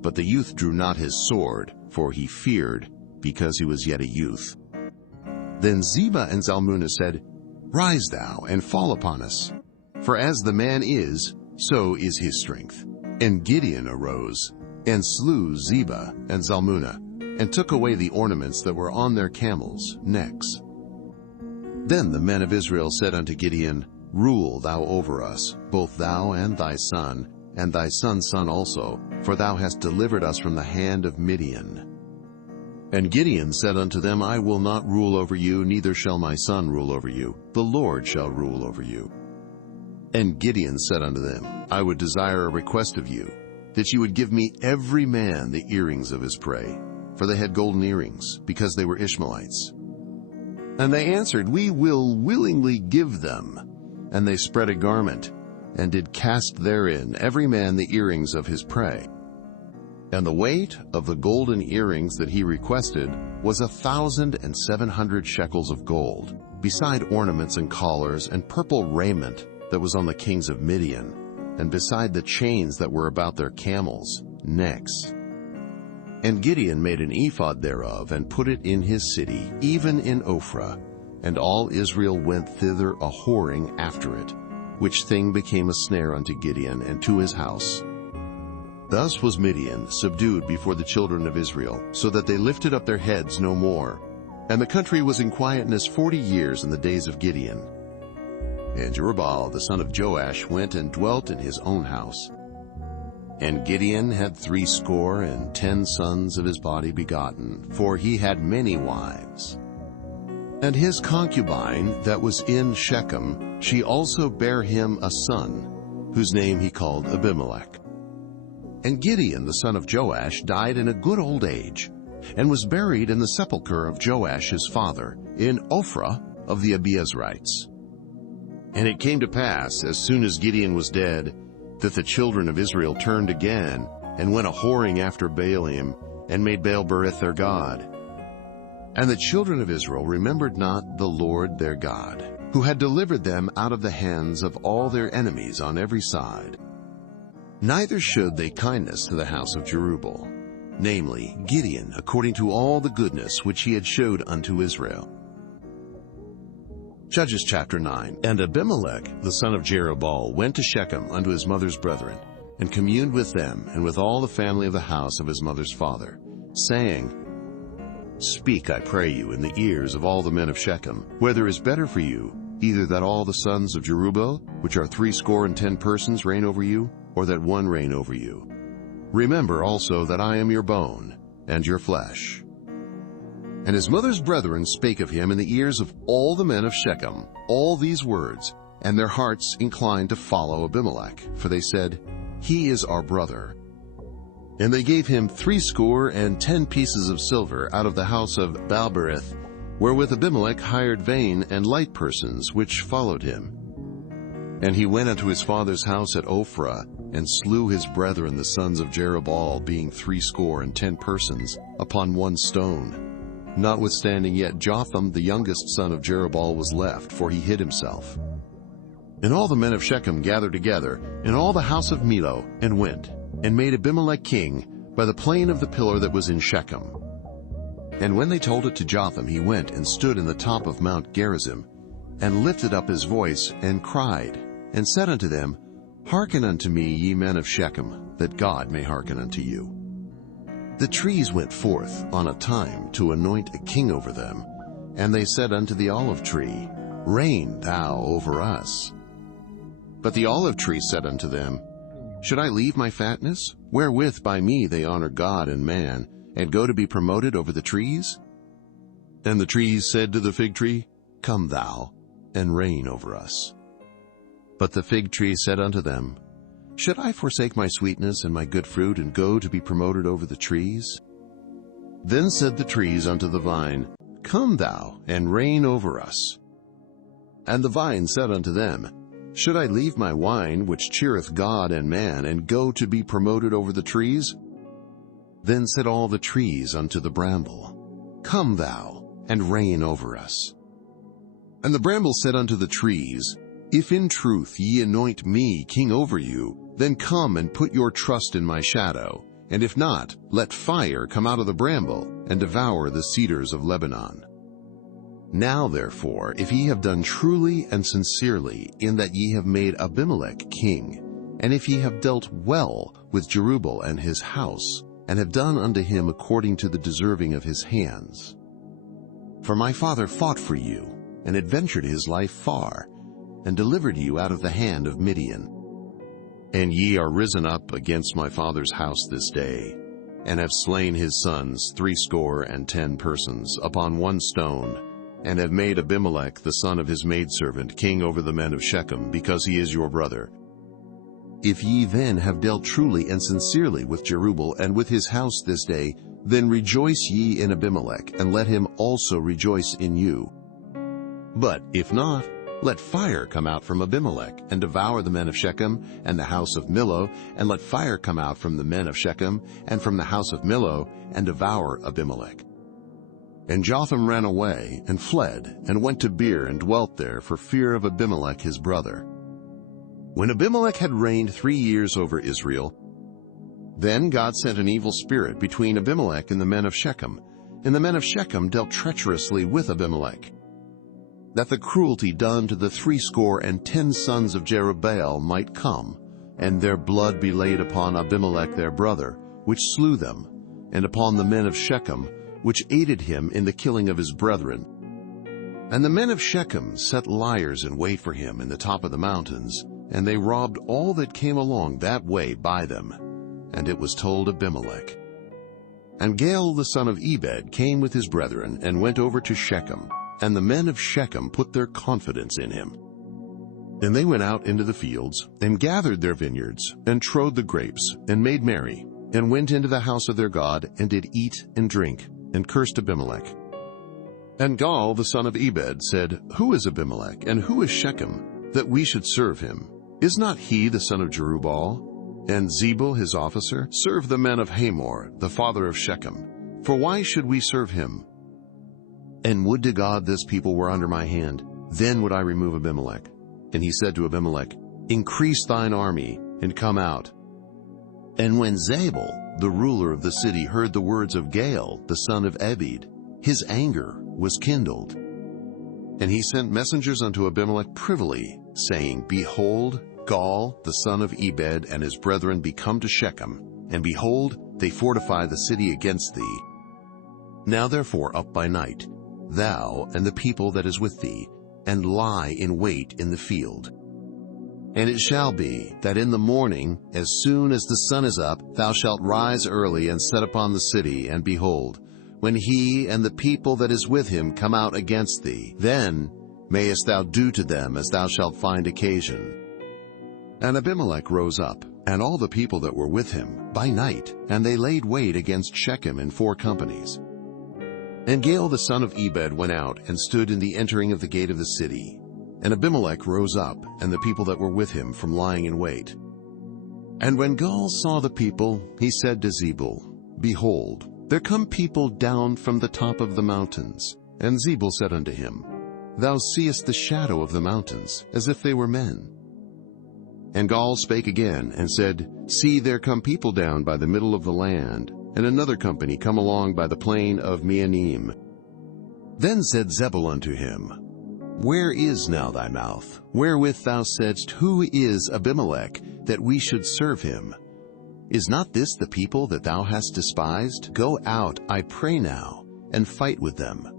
But the youth drew not his sword, for he feared, because he was yet a youth. Then Zebah and Zalmunna said, Rise thou, and fall upon us. For as the man is, so is his strength. And Gideon arose, and slew Zebah and Zalmunna, and took away the ornaments that were on their camels' necks. Then the men of Israel said unto Gideon, Rule thou over us, both thou and thy son's son also, for thou hast delivered us from the hand of Midian. And Gideon said unto them, I will not rule over you, neither shall my son rule over you. The Lord shall rule over you. And Gideon said unto them, I would desire a request of you, that you would give me every man the earrings of his prey, for they had golden earrings, because they were Ishmaelites. And they answered, We will willingly give them. And they spread a garment, and did cast therein every man the earrings of his prey. And the weight of the golden earrings that he requested was 1,700 shekels of gold, beside ornaments and collars and purple raiment that was on the kings of Midian, and beside the chains that were about their camels' necks. And Gideon made an ephod thereof, and put it in his city, even in Ophrah. And all Israel went thither a-whoring after it, which thing became a snare unto Gideon and to his house. Thus was Midian subdued before the children of Israel, so that they lifted up their heads no more. And the country was in quietness 40 years in the days of Gideon. And Jerubbaal the son of Joash went and dwelt in his own house. And Gideon had 70 sons of his body begotten, for he had many wives. And his concubine that was in Shechem, she also bare him a son, whose name he called Abimelech. And Gideon the son of Joash died in a good old age, and was buried in the sepulchre of Joash his father, in Ophrah of the Abiezrites. And it came to pass, as soon as Gideon was dead, that the children of Israel turned again, and went a-whoring after Baalim, and made Baal-berith their god. And the children of Israel remembered not the Lord their God, who had delivered them out of the hands of all their enemies on every side. Neither showed they kindness to the house of Jerubbaal, namely Gideon, according to all the goodness which he had showed unto Israel. Judges chapter 9. And Abimelech the son of Jerubbaal went to Shechem unto his mother's brethren, and communed with them and with all the family of the house of his mother's father, saying, Speak, I pray you, in the ears of all the men of Shechem, whether is better for you, either that all the sons of Jerubbaal, which are 70 persons, reign over you, or that one reign over you. Remember also that I am your bone and your flesh. And his mother's brethren spake of him in the ears of all the men of Shechem all these words, and their hearts inclined to follow Abimelech, for they said, He is our brother. And they gave him 70 pieces of silver out of the house of Baal-berith, wherewith Abimelech hired vain and light persons which followed him. And he went unto his father's house at Ophrah, and slew his brethren the sons of Jerubbaal, being 70 persons, upon one stone. Notwithstanding yet Jotham the youngest son of Jerubbaal was left, for he hid himself. And all the men of Shechem gathered together, and all the house of Millo, and went, and made Abimelech king by the plain of the pillar that was in Shechem. And when they told it to Jotham, he went and stood in the top of Mount Gerizim, and lifted up his voice, and cried, and said unto them, Hearken unto me, ye men of Shechem, that God may hearken unto you. The trees went forth on a time to anoint a king over them, and they said unto the olive tree, Reign thou over us. But the olive tree said unto them, Should I leave my fatness, wherewith by me they honor God and man, and go to be promoted over the trees? And the trees said to the fig tree, Come thou, and reign over us. But the fig tree said unto them, Should I forsake my sweetness and my good fruit, and go to be promoted over the trees? Then said the trees unto the vine, Come thou, and reign over us. And the vine said unto them, Should I leave my wine, which cheereth God and man, and go to be promoted over the trees? Then said all the trees unto the bramble, Come thou, and reign over us. And the bramble said unto the trees, If in truth ye anoint me king over you, then come and put your trust in my shadow, and if not, let fire come out of the bramble, and devour the cedars of Lebanon. Now therefore, if ye have done truly and sincerely, in that ye have made Abimelech king, and if ye have dealt well with Jerubbaal and his house, and have done unto him according to the deserving of his hands. For my father fought for you, and adventured his life far, and delivered you out of the hand of Midian. And ye are risen up against my father's house this day, and have slain his sons 70 persons upon one stone, and have made Abimelech the son of his maidservant king over the men of Shechem, because he is your brother. If ye then have dealt truly and sincerely with Jerubbaal and with his house this day, then rejoice ye in Abimelech, and let him also rejoice in you. But if not, let fire come out from Abimelech, and devour the men of Shechem and the house of Millo, and let fire come out from the men of Shechem and from the house of Millo, and devour Abimelech. And Jotham ran away, and fled, and went to Beer, and dwelt there, for fear of Abimelech his brother. When Abimelech had reigned 3 years over Israel, then God sent an evil spirit between Abimelech and the men of Shechem, and the men of Shechem dealt treacherously with Abimelech, that the cruelty done to the 70 sons of Jerubbaal might come, and their blood be laid upon Abimelech their brother, which slew them, and upon the men of Shechem, which aided him in the killing of his brethren. And the men of Shechem set liers in wait for him in the top of the mountains, and they robbed all that came along that way by them. And it was told Abimelech. And Gaal the son of Ebed came with his brethren, and went over to Shechem, and the men of Shechem put their confidence in him. And they went out into the fields, and gathered their vineyards, and trode the grapes, and made merry, and went into the house of their God, and did eat and drink, and cursed Abimelech. And Gaal the son of Ebed said, Who is Abimelech, and who is Shechem, that we should serve him? Is not he the son of Jerubbaal? And Zebul his officer served the men of Hamor, the father of Shechem. For why should we serve him? And would to God this people were under my hand, then would I remove Abimelech. And he said to Abimelech, Increase thine army, and come out. And when Zebul, the ruler of the city, heard the words of Gaal, the son of Ebed, his anger was kindled. And he sent messengers unto Abimelech privily, saying, Behold, Gaal, the son of Ebed, and his brethren be come to Shechem, and behold, they fortify the city against thee. Now therefore up by night, thou and the people that is with thee, and lie in wait in the field. And it shall be, that in the morning, as soon as the sun is up, thou shalt rise early and set upon the city, and behold, when he and the people that is with him come out against thee, then mayest thou do to them as thou shalt find occasion. And Abimelech rose up, and all the people that were with him, by night, and they laid wait against Shechem in 4 companies. And Gaal the son of Ebed went out, and stood in the entering of the gate of the city. And Abimelech rose up, and the people that were with him, from lying in wait. And when Gaal saw the people, he said to Zebul, Behold, there come people down from the top of the mountains. And Zebul said unto him, Thou seest the shadow of the mountains, as if they were men. And Gaal spake again, and said, See, there come people down by the middle of the land, and another company come along by the plain of Meonim. Then said Zebul unto him, Where is now thy mouth, wherewith thou saidst, Who is Abimelech, that we should serve him? Is not this the people that thou hast despised? Go out, I pray now, and fight with them.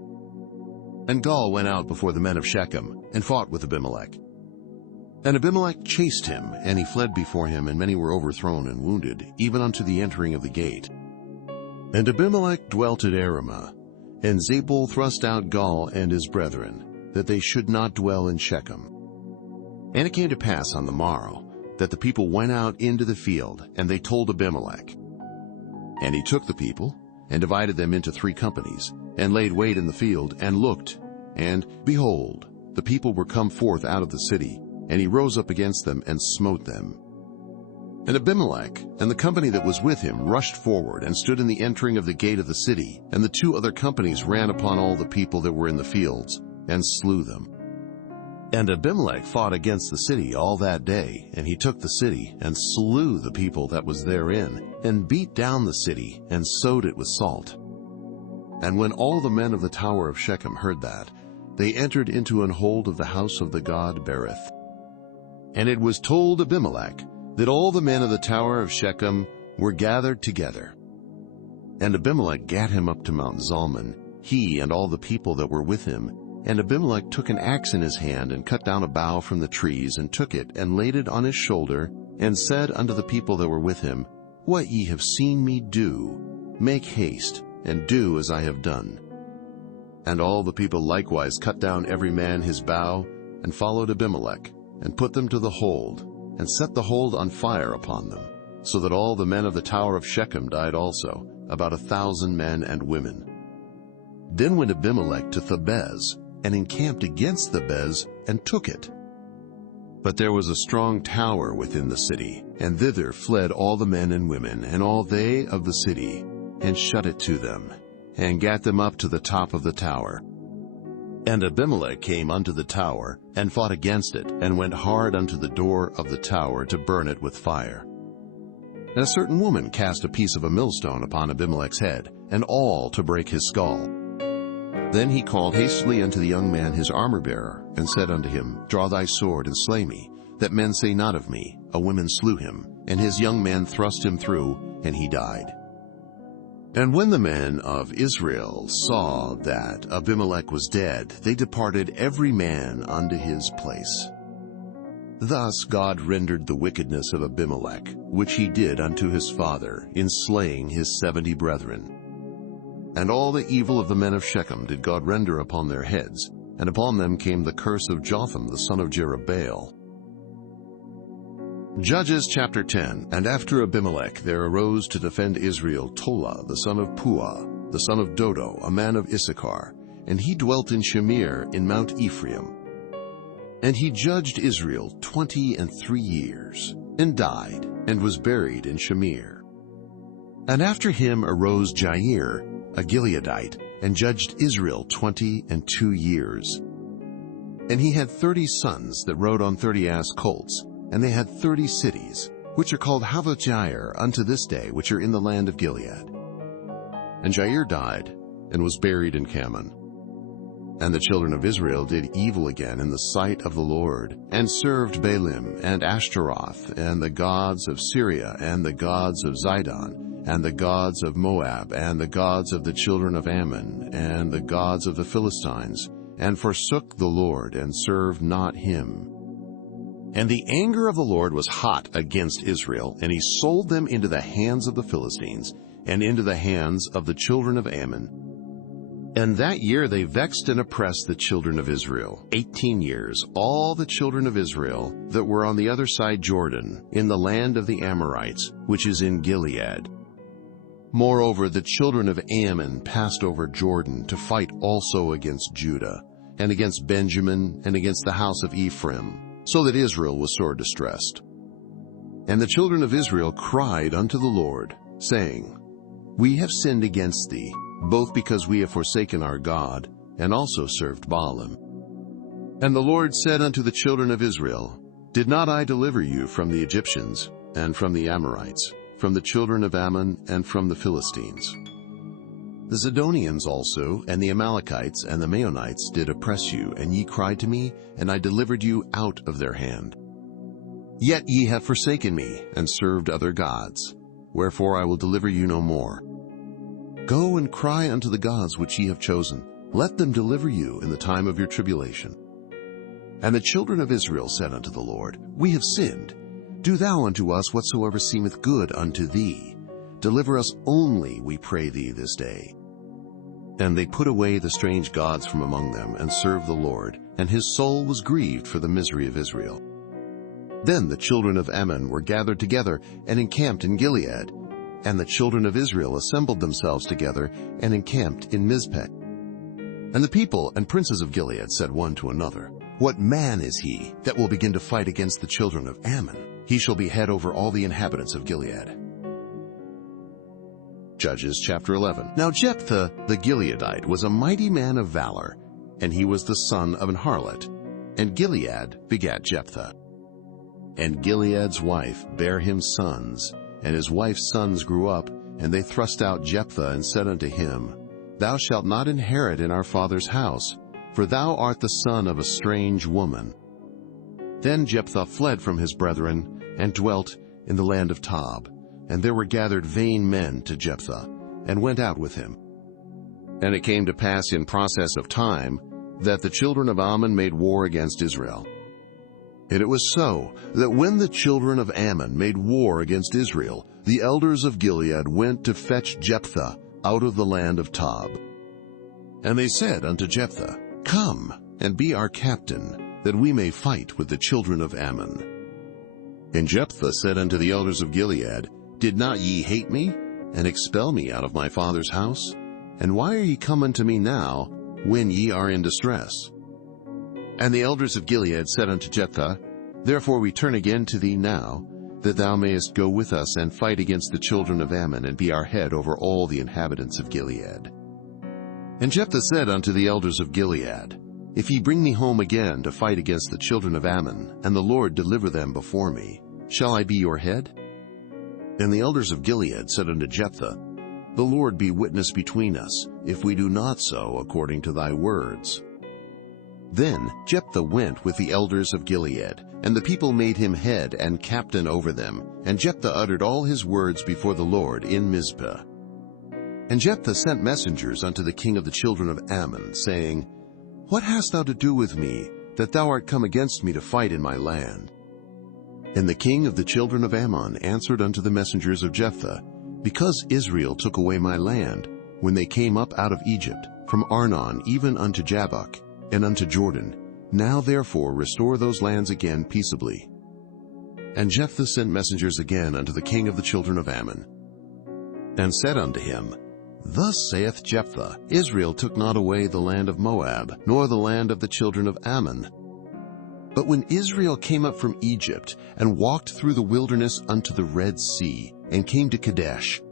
And Gaal went out before the men of Shechem, and fought with Abimelech. And Abimelech chased him, and he fled before him, and many were overthrown and wounded, even unto the entering of the gate. And Abimelech dwelt at Arumah, and Zebul thrust out Gaal and his brethren, that they should not dwell in Shechem. And it came to pass on the morrow, that the people went out into the field, and they told Abimelech. And he took the people, and divided them into 3 companies, and laid wait in the field, and looked, and, behold, the people were come forth out of the city, and he rose up against them, and smote them. And Abimelech and the company that was with him rushed forward, and stood in the entering of the gate of the city, and the 2 other companies ran upon all the people that were in the fields, and slew them. And Abimelech fought against the city all that day, and he took the city, and slew the people that was therein, and beat down the city, and sowed it with salt. And when all the men of the tower of Shechem heard that, they entered into an hold of the house of the god Berith. And it was told Abimelech that all the men of the tower of Shechem were gathered together. And Abimelech gat him up to Mount Zalmon, he and all the people that were with him. And Abimelech took an axe in his hand, and cut down a bough from the trees, and took it, and laid it on his shoulder, and said unto the people that were with him, What ye have seen me do, make haste, and do as I have done. And all the people likewise cut down every man his bough, and followed Abimelech, and put them to the hold, and set the hold on fire upon them, so that all the men of the tower of Shechem died also, about 1,000 men and women. Then went Abimelech to Thebez, and encamped against Thebez, and took it. But there was a strong tower within the city, and thither fled all the men and women, and all they of the city, and shut it to them, and gat them up to the top of the tower. And Abimelech came unto the tower, and fought against it, and went hard unto the door of the tower to burn it with fire. And a certain woman cast a piece of a millstone upon Abimelech's head, and all to break his skull. Then he called hastily unto the young man his armor-bearer, and said unto him, Draw thy sword, and slay me, that men say not of me, A woman slew him. And his young man thrust him through, and he died. And when the men of Israel saw that Abimelech was dead, they departed every man unto his place. Thus God rendered the wickedness of Abimelech, which he did unto his father, in slaying his 70 brethren. And all the evil of the men of Shechem did God render upon their heads, and upon them came the curse of Jotham the son of Jerubbaal. Judges chapter 10. And after Abimelech there arose to defend Israel Tola the son of Puah, the son of Dodo, a man of Issachar, and he dwelt in Shamir in Mount Ephraim. And he judged Israel 23 years, and died, and was buried in Shamir. And after him arose Jair, a Gileadite, and judged Israel 22 years. And he had 30 sons that rode on 30 ass colts, and they had 30 cities, which are called Havoth-Jair unto this day, which are in the land of Gilead. And Jair died, and was buried in Cammon. And the children of Israel did evil again in the sight of the Lord, and served Baalim, and Ashtaroth, and the gods of Syria, and the gods of Zidon, and the gods of Moab, and the gods of the children of Ammon, and the gods of the Philistines, and forsook the Lord, and served not him. And the anger of the Lord was hot against Israel, and he sold them into the hands of the Philistines, and into the hands of the children of Ammon. And that year they vexed and oppressed the children of Israel 18 years, all the children of Israel that were on the other side Jordan, in the land of the Amorites, which is in Gilead. Moreover, the children of Ammon passed over Jordan to fight also against Judah, and against Benjamin, and against the house of Ephraim, so that Israel was sore distressed. And the children of Israel cried unto the Lord, saying, We have sinned against thee, both because we have forsaken our God, and also served Baalim. And the Lord said unto the children of Israel, Did not I deliver you from the Egyptians, and from the Amorites, from the children of Ammon, and from the Philistines? The Zidonians also, and the Amalekites, and the Maonites did oppress you, and ye cried to me, and I delivered you out of their hand. Yet ye have forsaken me, and served other gods. Wherefore I will deliver you no more. Go and cry unto the gods which ye have chosen. Let them deliver you in the time of your tribulation. And the children of Israel said unto the Lord, We have sinned. Do thou unto us whatsoever seemeth good unto thee. Deliver us only, we pray thee, this day. And they put away the strange gods from among them, and served the Lord, and his soul was grieved for the misery of Israel. Then the children of Ammon were gathered together, and encamped in Gilead. And the children of Israel assembled themselves together, and encamped in Mizpeh. And the people and princes of Gilead said one to another, What man is he that will begin to fight against the children of Ammon? He shall be head over all the inhabitants of Gilead. Judges chapter 11. Now Jephthah the Gileadite was a mighty man of valor, and he was the son of an harlot. And Gilead begat Jephthah. And Gilead's wife bare him sons, and his wife's sons grew up, and they thrust out Jephthah, and said unto him, Thou shalt not inherit in our father's house, for thou art the son of a strange woman. Then Jephthah fled from his brethren, and dwelt in the land of Tob. And there were gathered vain men to Jephthah, and went out with him. And it came to pass in process of time, that the children of Ammon made war against Israel. And it was so, that when the children of Ammon made war against Israel, the elders of Gilead went to fetch Jephthah out of the land of Tob. And they said unto Jephthah, Come, and be our captain, that we may fight with the children of Ammon. And Jephthah said unto the elders of Gilead, Did not ye hate me, and expel me out of my father's house? And why are ye come unto me now, when ye are in distress? And the elders of Gilead said unto Jephthah, Therefore we turn again to thee now, that thou mayest go with us and fight against the children of Ammon, and be our head over all the inhabitants of Gilead. And Jephthah said unto the elders of Gilead, If ye bring me home again to fight against the children of Ammon, and the Lord deliver them before me, shall I be your head? And the elders of Gilead said unto Jephthah, The Lord be witness between us, if we do not so according to thy words. Then Jephthah went with the elders of Gilead, and the people made him head and captain over them, and Jephthah uttered all his words before the Lord in Mizpah. And Jephthah sent messengers unto the king of the children of Ammon, saying, What hast thou to do with me, that thou art come against me to fight in my land? And the king of the children of Ammon answered unto the messengers of Jephthah, Because Israel took away my land, when they came up out of Egypt, from Arnon even unto Jabbok, and unto Jordan, now therefore restore those lands again peaceably. And Jephthah sent messengers again unto the king of the children of Ammon, and said unto him, Thus saith Jephthah, Israel took not away the land of Moab, nor the land of the children of Ammon. But when Israel came up from Egypt, and walked through the wilderness unto the Red Sea, and came to Kadesh,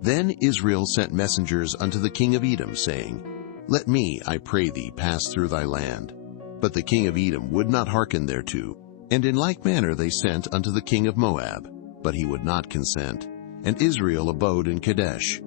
then Israel sent messengers unto the king of Edom, saying, Let me, I pray thee, pass through thy land. But the king of Edom would not hearken thereto, and in like manner they sent unto the king of Moab, but he would not consent, and Israel abode in Kadesh.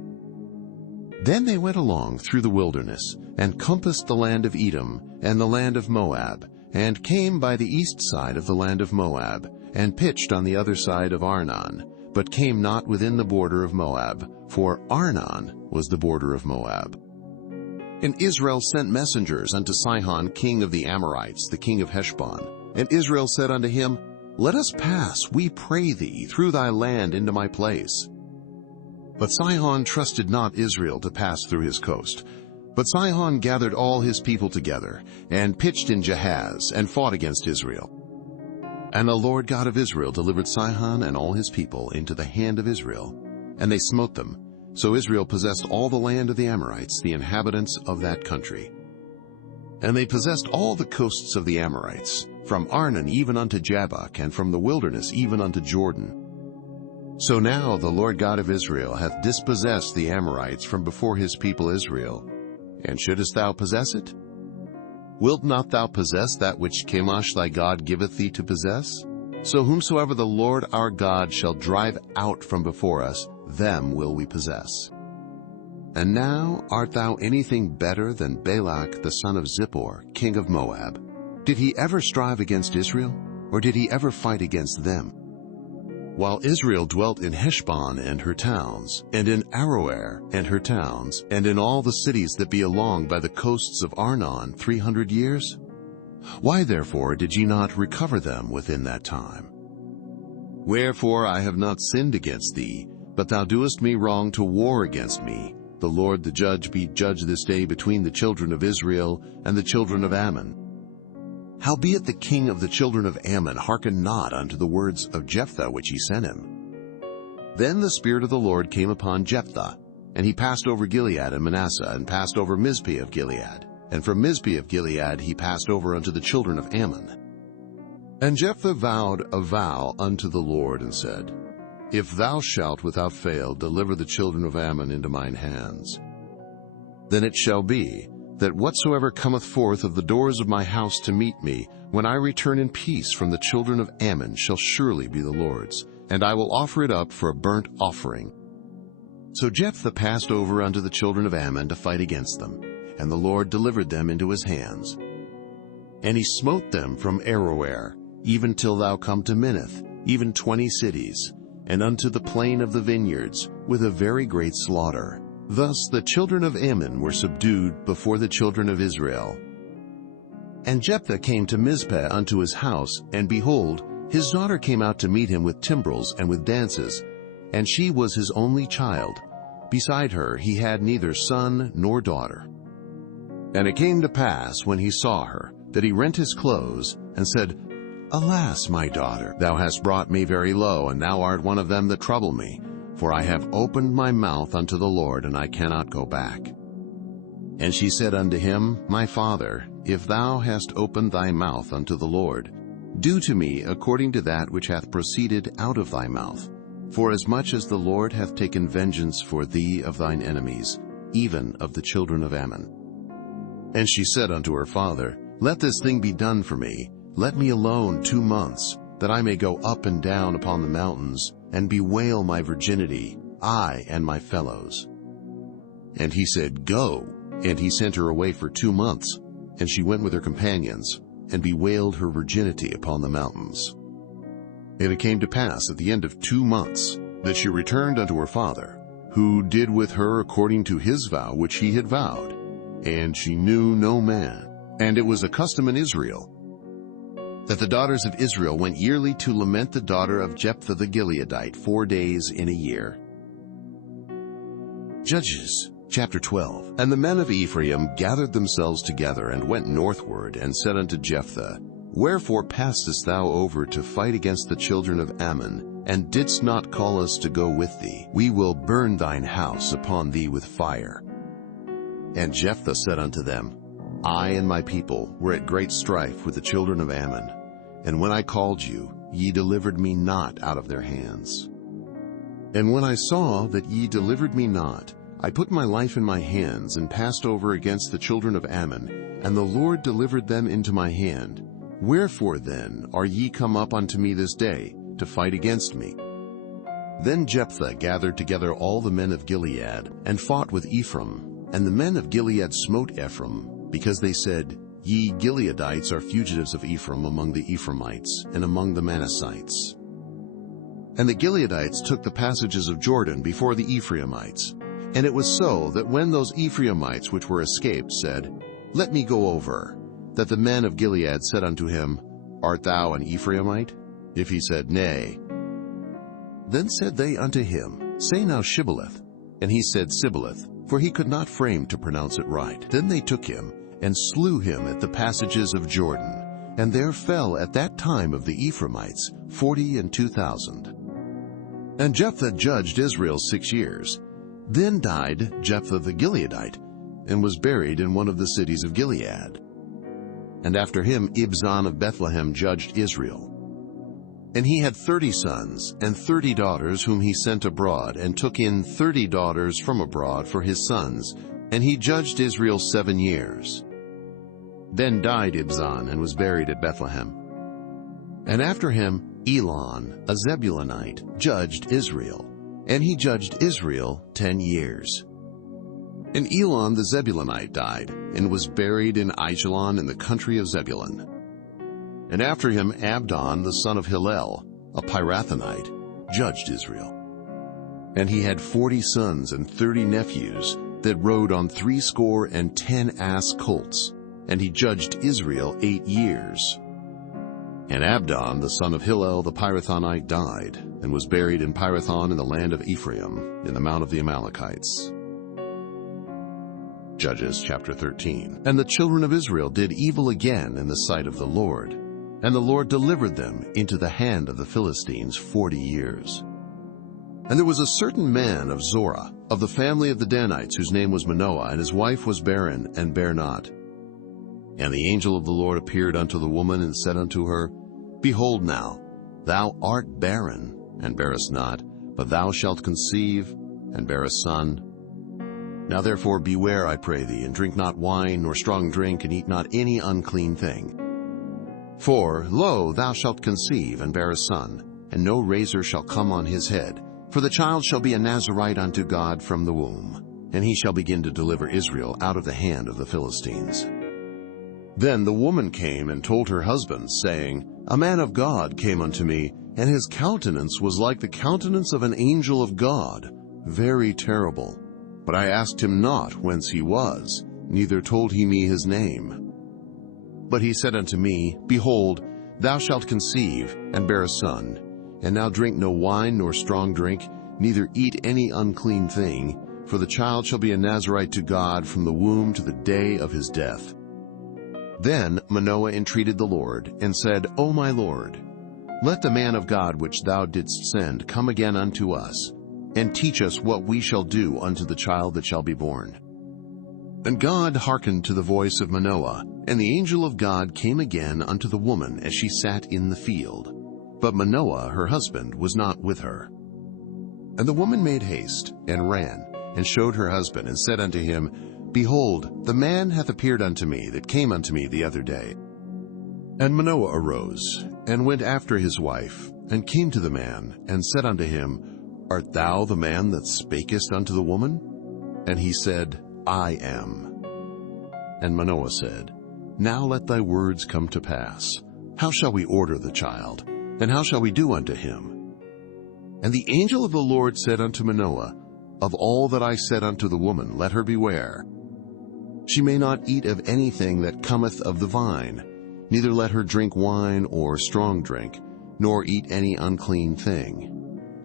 Then they went along through the wilderness, and compassed the land of Edom, and the land of Moab, and came by the east side of the land of Moab, and pitched on the other side of Arnon, but came not within the border of Moab, for Arnon was the border of Moab. And Israel sent messengers unto Sihon king of the Amorites, the king of Heshbon. And Israel said unto him, Let us pass, we pray thee, through thy land into my place. But Sihon trusted not Israel to pass through his coast. But Sihon gathered all his people together, and pitched in Jahaz, and fought against Israel. And the Lord God of Israel delivered Sihon and all his people into the hand of Israel, and they smote them. So Israel possessed all the land of the Amorites, the inhabitants of that country. And they possessed all the coasts of the Amorites, from Arnon even unto Jabbok, and from the wilderness even unto Jordan. So now the Lord God of Israel hath dispossessed the Amorites from before his people Israel. And shouldest thou possess it? Wilt not thou possess that which Chemosh thy God giveth thee to possess? So whomsoever the Lord our God shall drive out from before us, them will we possess. And now art thou anything better than Balak the son of Zippor, king of Moab? Did he ever strive against Israel, or did he ever fight against them? While Israel dwelt in Heshbon and her towns, and in Aroer and her towns, and in all the cities that be along by the coasts of Arnon 300 years? Why therefore did ye not recover them within that time? Wherefore I have not sinned against thee, but thou doest me wrong to war against me. The Lord the judge be judge this day between the children of Israel and the children of Ammon. Howbeit the king of the children of Ammon hearkened not unto the words of Jephthah which he sent him. Then the Spirit of the Lord came upon Jephthah, and he passed over Gilead and Manasseh, and passed over Mizpeh of Gilead. And from Mizpeh of Gilead he passed over unto the children of Ammon. And Jephthah vowed a vow unto the Lord, and said, If thou shalt without fail deliver the children of Ammon into mine hands, then it shall be, that whatsoever cometh forth of the doors of my house to meet me, when I return in peace from the children of Ammon, shall surely be the Lord's, and I will offer it up for a burnt offering. So Jephthah passed over unto the children of Ammon to fight against them, and the Lord delivered them into his hands. And he smote them from Aroer, even till thou come to Minnith, even 20 cities, and unto the plain of the vineyards, with a very great slaughter. Thus the children of Ammon were subdued before the children of Israel. And Jephthah came to Mizpeh unto his house, and behold, his daughter came out to meet him with timbrels and with dances, and she was his only child. Beside her he had neither son nor daughter. And it came to pass, when he saw her, that he rent his clothes, and said, Alas, my daughter, thou hast brought me very low, and thou art one of them that trouble me. For I have opened my mouth unto the Lord, and I cannot go back. And she said unto him, My father, if thou hast opened thy mouth unto the Lord, do to me according to that which hath proceeded out of thy mouth. Forasmuch as the Lord hath taken vengeance for thee of thine enemies, even of the children of Ammon. And she said unto her father, Let this thing be done for me. Let me alone 2 months, that I may go up and down upon the mountains, and bewail my virginity, I and my fellows. And he said, Go. And he sent her away for 2 months, and she went with her companions, and bewailed her virginity upon the mountains. And it came to pass at the end of 2 months, that she returned unto her father, who did with her according to his vow which he had vowed. And she knew no man. And it was a custom in Israel, that the daughters of Israel went yearly to lament the daughter of Jephthah the Gileadite 4 days in a year. Judges chapter 12. And the men of Ephraim gathered themselves together, and went northward, and said unto Jephthah, Wherefore passedst thou over to fight against the children of Ammon, and didst not call us to go with thee? We will burn thine house upon thee with fire. And Jephthah said unto them, I and my people were at great strife with the children of Ammon, and when I called you, ye delivered me not out of their hands. And when I saw that ye delivered me not, I put my life in my hands, and passed over against the children of Ammon, and the Lord delivered them into my hand. Wherefore then are ye come up unto me this day, to fight against me? Then Jephthah gathered together all the men of Gilead, and fought with Ephraim. And the men of Gilead smote Ephraim, because they said, Ye Gileadites are fugitives of Ephraim among the Ephraimites, and among the Manassites. And the Gileadites took the passages of Jordan before the Ephraimites. And it was so, that when those Ephraimites which were escaped said, Let me go over, that the men of Gilead said unto him, Art thou an Ephraimite? If he said, Nay. Then said they unto him, Say now Shibboleth. And he said, Sibboleth, for he could not frame to pronounce it right. Then they took him, and slew him at the passages of Jordan. And there fell at that time of the Ephraimites 42,000. And Jephthah judged Israel 6 years. Then died Jephthah the Gileadite, and was buried in one of the cities of Gilead. And after him Ibzan of Bethlehem judged Israel. And he had 30 sons and 30 daughters, whom he sent abroad, and took in 30 daughters from abroad for his sons. And he judged Israel 7 years. Then died Ibzan, and was buried at Bethlehem. And after him Elon, a Zebulunite, judged Israel. And he judged Israel 10 years. And Elon the Zebulunite died, and was buried in Aijalon in the country of Zebulun. And after him Abdon the son of Hillel, a Pirathonite, judged Israel. And he had 40 sons and 30 nephews, that rode on 70 ass colts. And he judged Israel 8 years. And Abdon the son of Hillel the Pirathonite died, and was buried in Pirathon in the land of Ephraim, in the mount of the Amalekites. Judges chapter 13. And the children of Israel did evil again in the sight of the Lord, and the Lord delivered them into the hand of the Philistines 40 years. And there was a certain man of Zorah, of the family of the Danites, whose name was Manoah, and his wife was barren, and bare not. And the angel of the Lord appeared unto the woman, and said unto her, Behold now, thou art barren, and bearest not, but thou shalt conceive, and bear a son. Now therefore beware, I pray thee, and drink not wine, nor strong drink, and eat not any unclean thing. For, lo, thou shalt conceive, and bear a son, and no razor shall come on his head. For the child shall be a Nazarite unto God from the womb, and he shall begin to deliver Israel out of the hand of the Philistines. Then the woman came and told her husband, saying, A man of God came unto me, and his countenance was like the countenance of an angel of God, very terrible. But I asked him not whence he was, neither told he me his name. But he said unto me, Behold, thou shalt conceive, and bear a son, and now drink no wine nor strong drink, neither eat any unclean thing, for the child shall be a Nazirite to God from the womb to the day of his death." Then Manoah entreated the Lord, and said, "O my Lord, let the man of God which thou didst send come again unto us, and teach us what we shall do unto the child that shall be born." And God hearkened to the voice of Manoah, and the angel of God came again unto the woman as she sat in the field. But Manoah her husband was not with her. And the woman made haste, and ran, and showed her husband, and said unto him, "Behold, the man hath appeared unto me that came unto me the other day." And Manoah arose, and went after his wife, and came to the man, and said unto him, "Art thou the man that spakest unto the woman?" And he said, "I am." And Manoah said, "Now let thy words come to pass. How shall we order the child? And how shall we do unto him?" And the angel of the Lord said unto Manoah, "Of all that I said unto the woman, let her beware. She may not eat of anything that cometh of the vine, neither let her drink wine or strong drink, nor eat any unclean thing.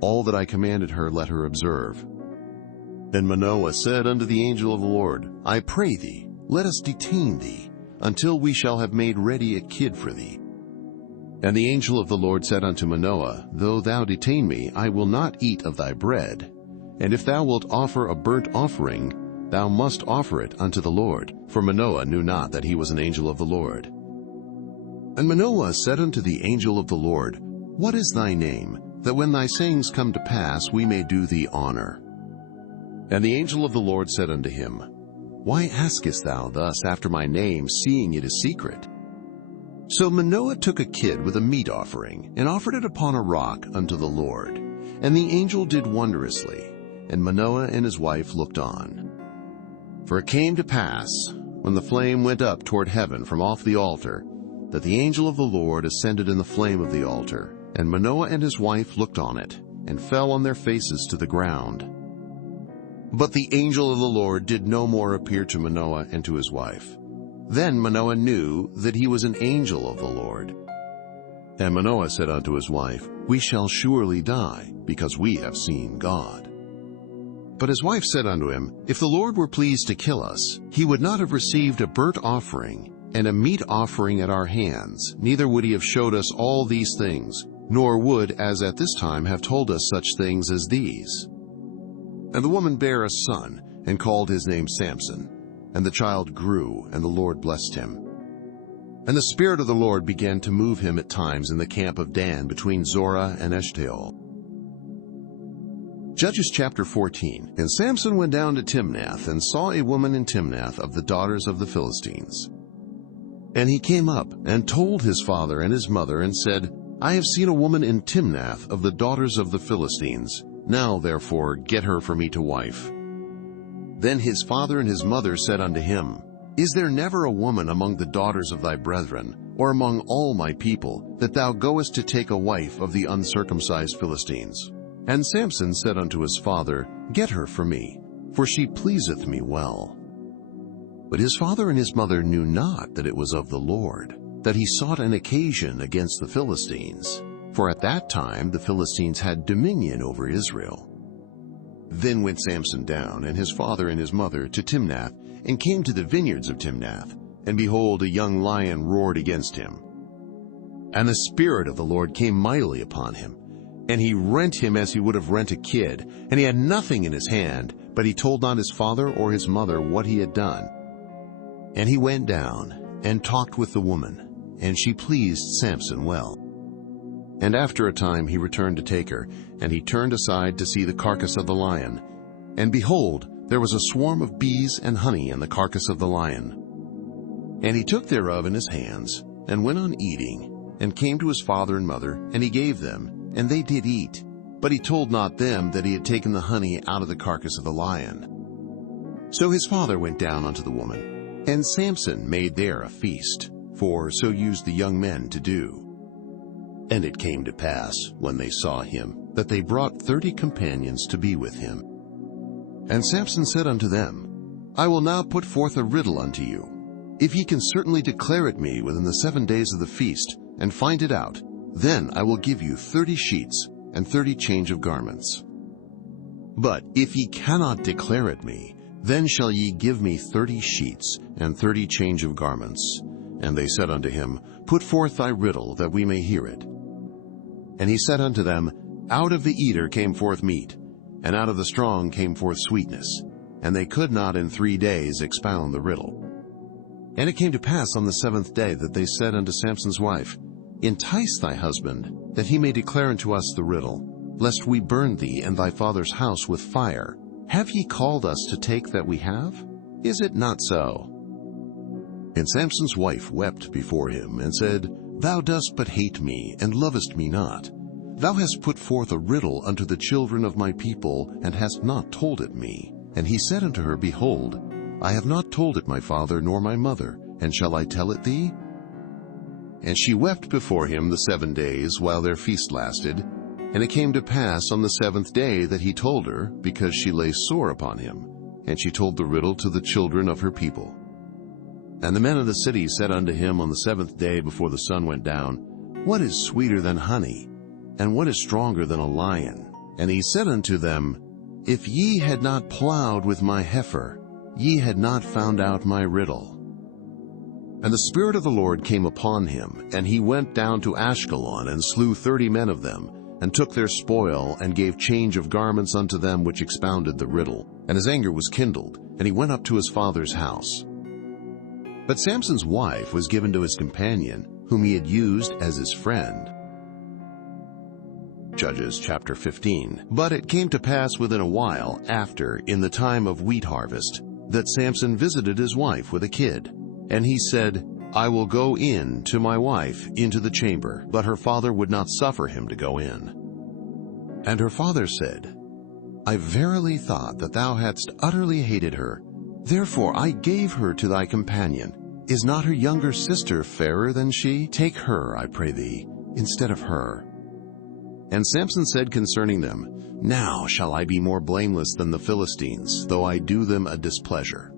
All that I commanded her let her observe." And Manoah said unto the angel of the Lord, "I pray thee, let us detain thee, until we shall have made ready a kid for thee." And the angel of the Lord said unto Manoah, "Though thou detain me, I will not eat of thy bread. And if thou wilt offer a burnt offering, thou must offer it unto the Lord." For Manoah knew not that he was an angel of the Lord. And Manoah said unto the angel of the Lord, "What is thy name, that when thy sayings come to pass we may do thee honor?" And the angel of the Lord said unto him, "Why askest thou thus after my name, seeing it is secret?" So Manoah took a kid with a meat offering, and offered it upon a rock unto the Lord. And the angel did wondrously, and Manoah and his wife looked on. For it came to pass, when the flame went up toward heaven from off the altar, that the angel of the Lord ascended in the flame of the altar, and Manoah and his wife looked on it, and fell on their faces to the ground. But the angel of the Lord did no more appear to Manoah and to his wife. Then Manoah knew that he was an angel of the Lord. And Manoah said unto his wife, "We shall surely die, because we have seen God." But his wife said unto him, "If the Lord were pleased to kill us, he would not have received a burnt offering and a meat offering at our hands, neither would he have showed us all these things, nor would, as at this time, have told us such things as these." And the woman bare a son, and called his name Samson. And the child grew, and the Lord blessed him. And the Spirit of the Lord began to move him at times in the camp of Dan between Zorah and Eshtaol. Judges chapter 14. And Samson went down to Timnath, and saw a woman in Timnath of the daughters of the Philistines. And he came up, and told his father and his mother, and said, "I have seen a woman in Timnath of the daughters of the Philistines. Now therefore get her for me to wife." Then his father and his mother said unto him, "Is there never a woman among the daughters of thy brethren, or among all my people, that thou goest to take a wife of the uncircumcised Philistines?" And Samson said unto his father, "Get her for me, for she pleaseth me well." But his father and his mother knew not that it was of the Lord, that he sought an occasion against the Philistines. For at that time the Philistines had dominion over Israel. Then went Samson down, and his father and his mother, to Timnath, and came to the vineyards of Timnath. And behold, a young lion roared against him. And the Spirit of the Lord came mightily upon him, and he rent him as he would have rent a kid, and he had nothing in his hand, but he told not his father or his mother what he had done. And he went down, and talked with the woman, and she pleased Samson well. And after a time he returned to take her, and he turned aside to see the carcass of the lion. And behold, there was a swarm of bees and honey in the carcass of the lion. And he took thereof in his hands, and went on eating, and came to his father and mother, and he gave them, and they did eat. But he told not them that he had taken the honey out of the carcass of the lion. So his father went down unto the woman, and Samson made there a feast, for so used the young men to do. And it came to pass, when they saw him, that they brought 30 companions to be with him. And Samson said unto them, "I will now put forth a riddle unto you. If ye can certainly declare it me within the 7 days of the feast, and find it out, then I will give you 30 sheets and 30 change of garments." But if ye cannot declare it me, then shall ye give me 30 sheets, and 30 change of garments. And they said unto him, Put forth thy riddle, that we may hear it. And he said unto them, Out of the eater came forth meat, and out of the strong came forth sweetness. And they could not in 3 days expound the riddle. And it came to pass on the 7th day that they said unto Samson's wife, Entice thy husband, that he may declare unto us the riddle, lest we burn thee and thy father's house with fire. Have ye called us to take that we have? Is it not so? And Samson's wife wept before him, and said, Thou dost but hate me, and lovest me not. Thou hast put forth a riddle unto the children of my people, and hast not told it me. And he said unto her, Behold, I have not told it my father nor my mother, and shall I tell it thee? And she wept before him the 7 days, while their feast lasted. And it came to pass on the 7th day that he told her, because she lay sore upon him. And she told the riddle to the children of her people. And the men of the city said unto him on the 7th day before the sun went down, What is sweeter than honey? And what is stronger than a lion? And he said unto them, If ye had not plowed with my heifer, ye had not found out my riddle. And the Spirit of the Lord came upon him, and he went down to Ashkelon, and slew 30 men of them, and took their spoil, and gave change of garments unto them which expounded the riddle. And his anger was kindled, and he went up to his father's house. But Samson's wife was given to his companion, whom he had used as his friend. Judges chapter 15. But it came to pass within a while after, in the time of wheat harvest, that Samson visited his wife with a kid. And he said, I will go in to my wife into the chamber. But her father would not suffer him to go in. And her father said, I verily thought that thou hadst utterly hated her. Therefore I gave her to thy companion. Is not her younger sister fairer than she? Take her, I pray thee, instead of her. And Samson said concerning them, Now shall I be more blameless than the Philistines, though I do them a displeasure.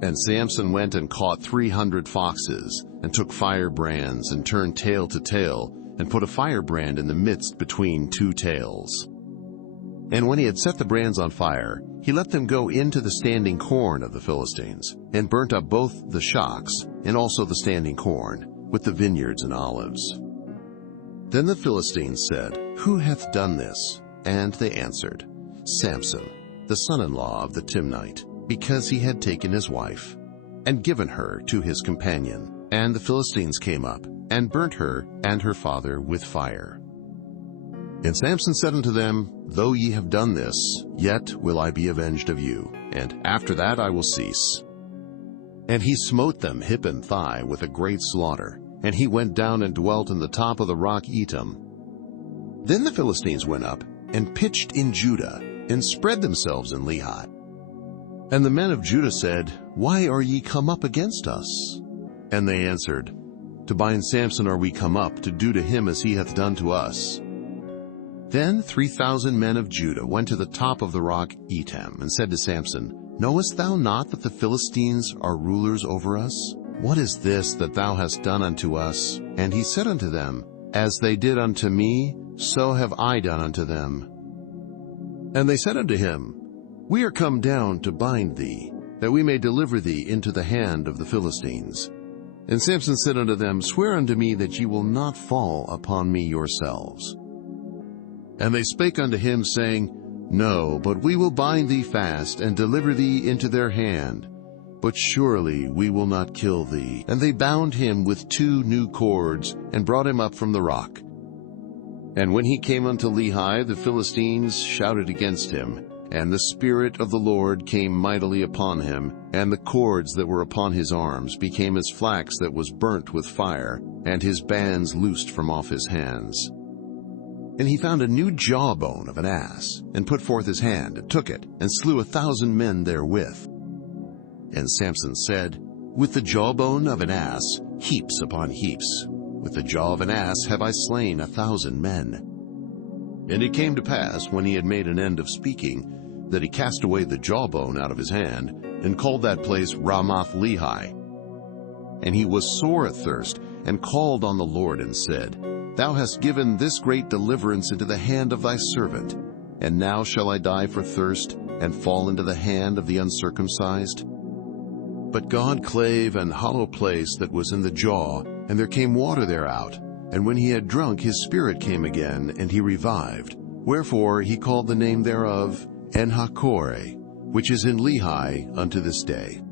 And Samson went and caught 300 foxes, and took firebrands, and turned tail to tail, and put a firebrand in the midst between 2 tails. And when he had set the brands on fire, he let them go into the standing corn of the Philistines, and burnt up both the shocks, and also the standing corn, with the vineyards and olives. Then the Philistines said, Who hath done this? And they answered, Samson, the son-in-law of the Timnite, because he had taken his wife, and given her to his companion. And the Philistines came up, and burnt her and her father with fire. And Samson said unto them, Though ye have done this, yet will I be avenged of you, and after that I will cease. And he smote them hip and thigh with a great slaughter, and he went down and dwelt in the top of the rock Etam. Then the Philistines went up, and pitched in Judah, and spread themselves in Lehi. And the men of Judah said, Why are ye come up against us? And they answered, To bind Samson are we come up, to do to him as he hath done to us. Then 3,000 men of Judah went to the top of the rock Etam, and said to Samson, Knowest thou not that the Philistines are rulers over us? What is this that thou hast done unto us? And he said unto them, As they did unto me, so have I done unto them. And they said unto him, We are come down to bind thee, that we may deliver thee into the hand of the Philistines. And Samson said unto them, Swear unto me that ye will not fall upon me yourselves. And they spake unto him, saying, No, but we will bind thee fast, and deliver thee into their hand. But surely we will not kill thee. And they bound him with 2 new cords, and brought him up from the rock. And when he came unto Lehi, the Philistines shouted against him, and the Spirit of the Lord came mightily upon him, and the cords that were upon his arms became as flax that was burnt with fire, and his bands loosed from off his hands. And he found a new jawbone of an ass, and put forth his hand, and took it, and slew 1,000 men therewith. And Samson said, With the jawbone of an ass, heaps upon heaps. With the jaw of an ass have I slain 1,000 men. And it came to pass, when he had made an end of speaking, that he cast away the jawbone out of his hand, and called that place Ramath Lehi. And he was sore athirst, and called on the Lord, and said, Thou hast given this great deliverance into the hand of thy servant. And now shall I die for thirst, and fall into the hand of the uncircumcised? But God clave an hollow place that was in the jaw, and there came water thereout. And when he had drunk, his spirit came again, and he revived. Wherefore he called the name thereof En-hakkore, which is in Lehi unto this day.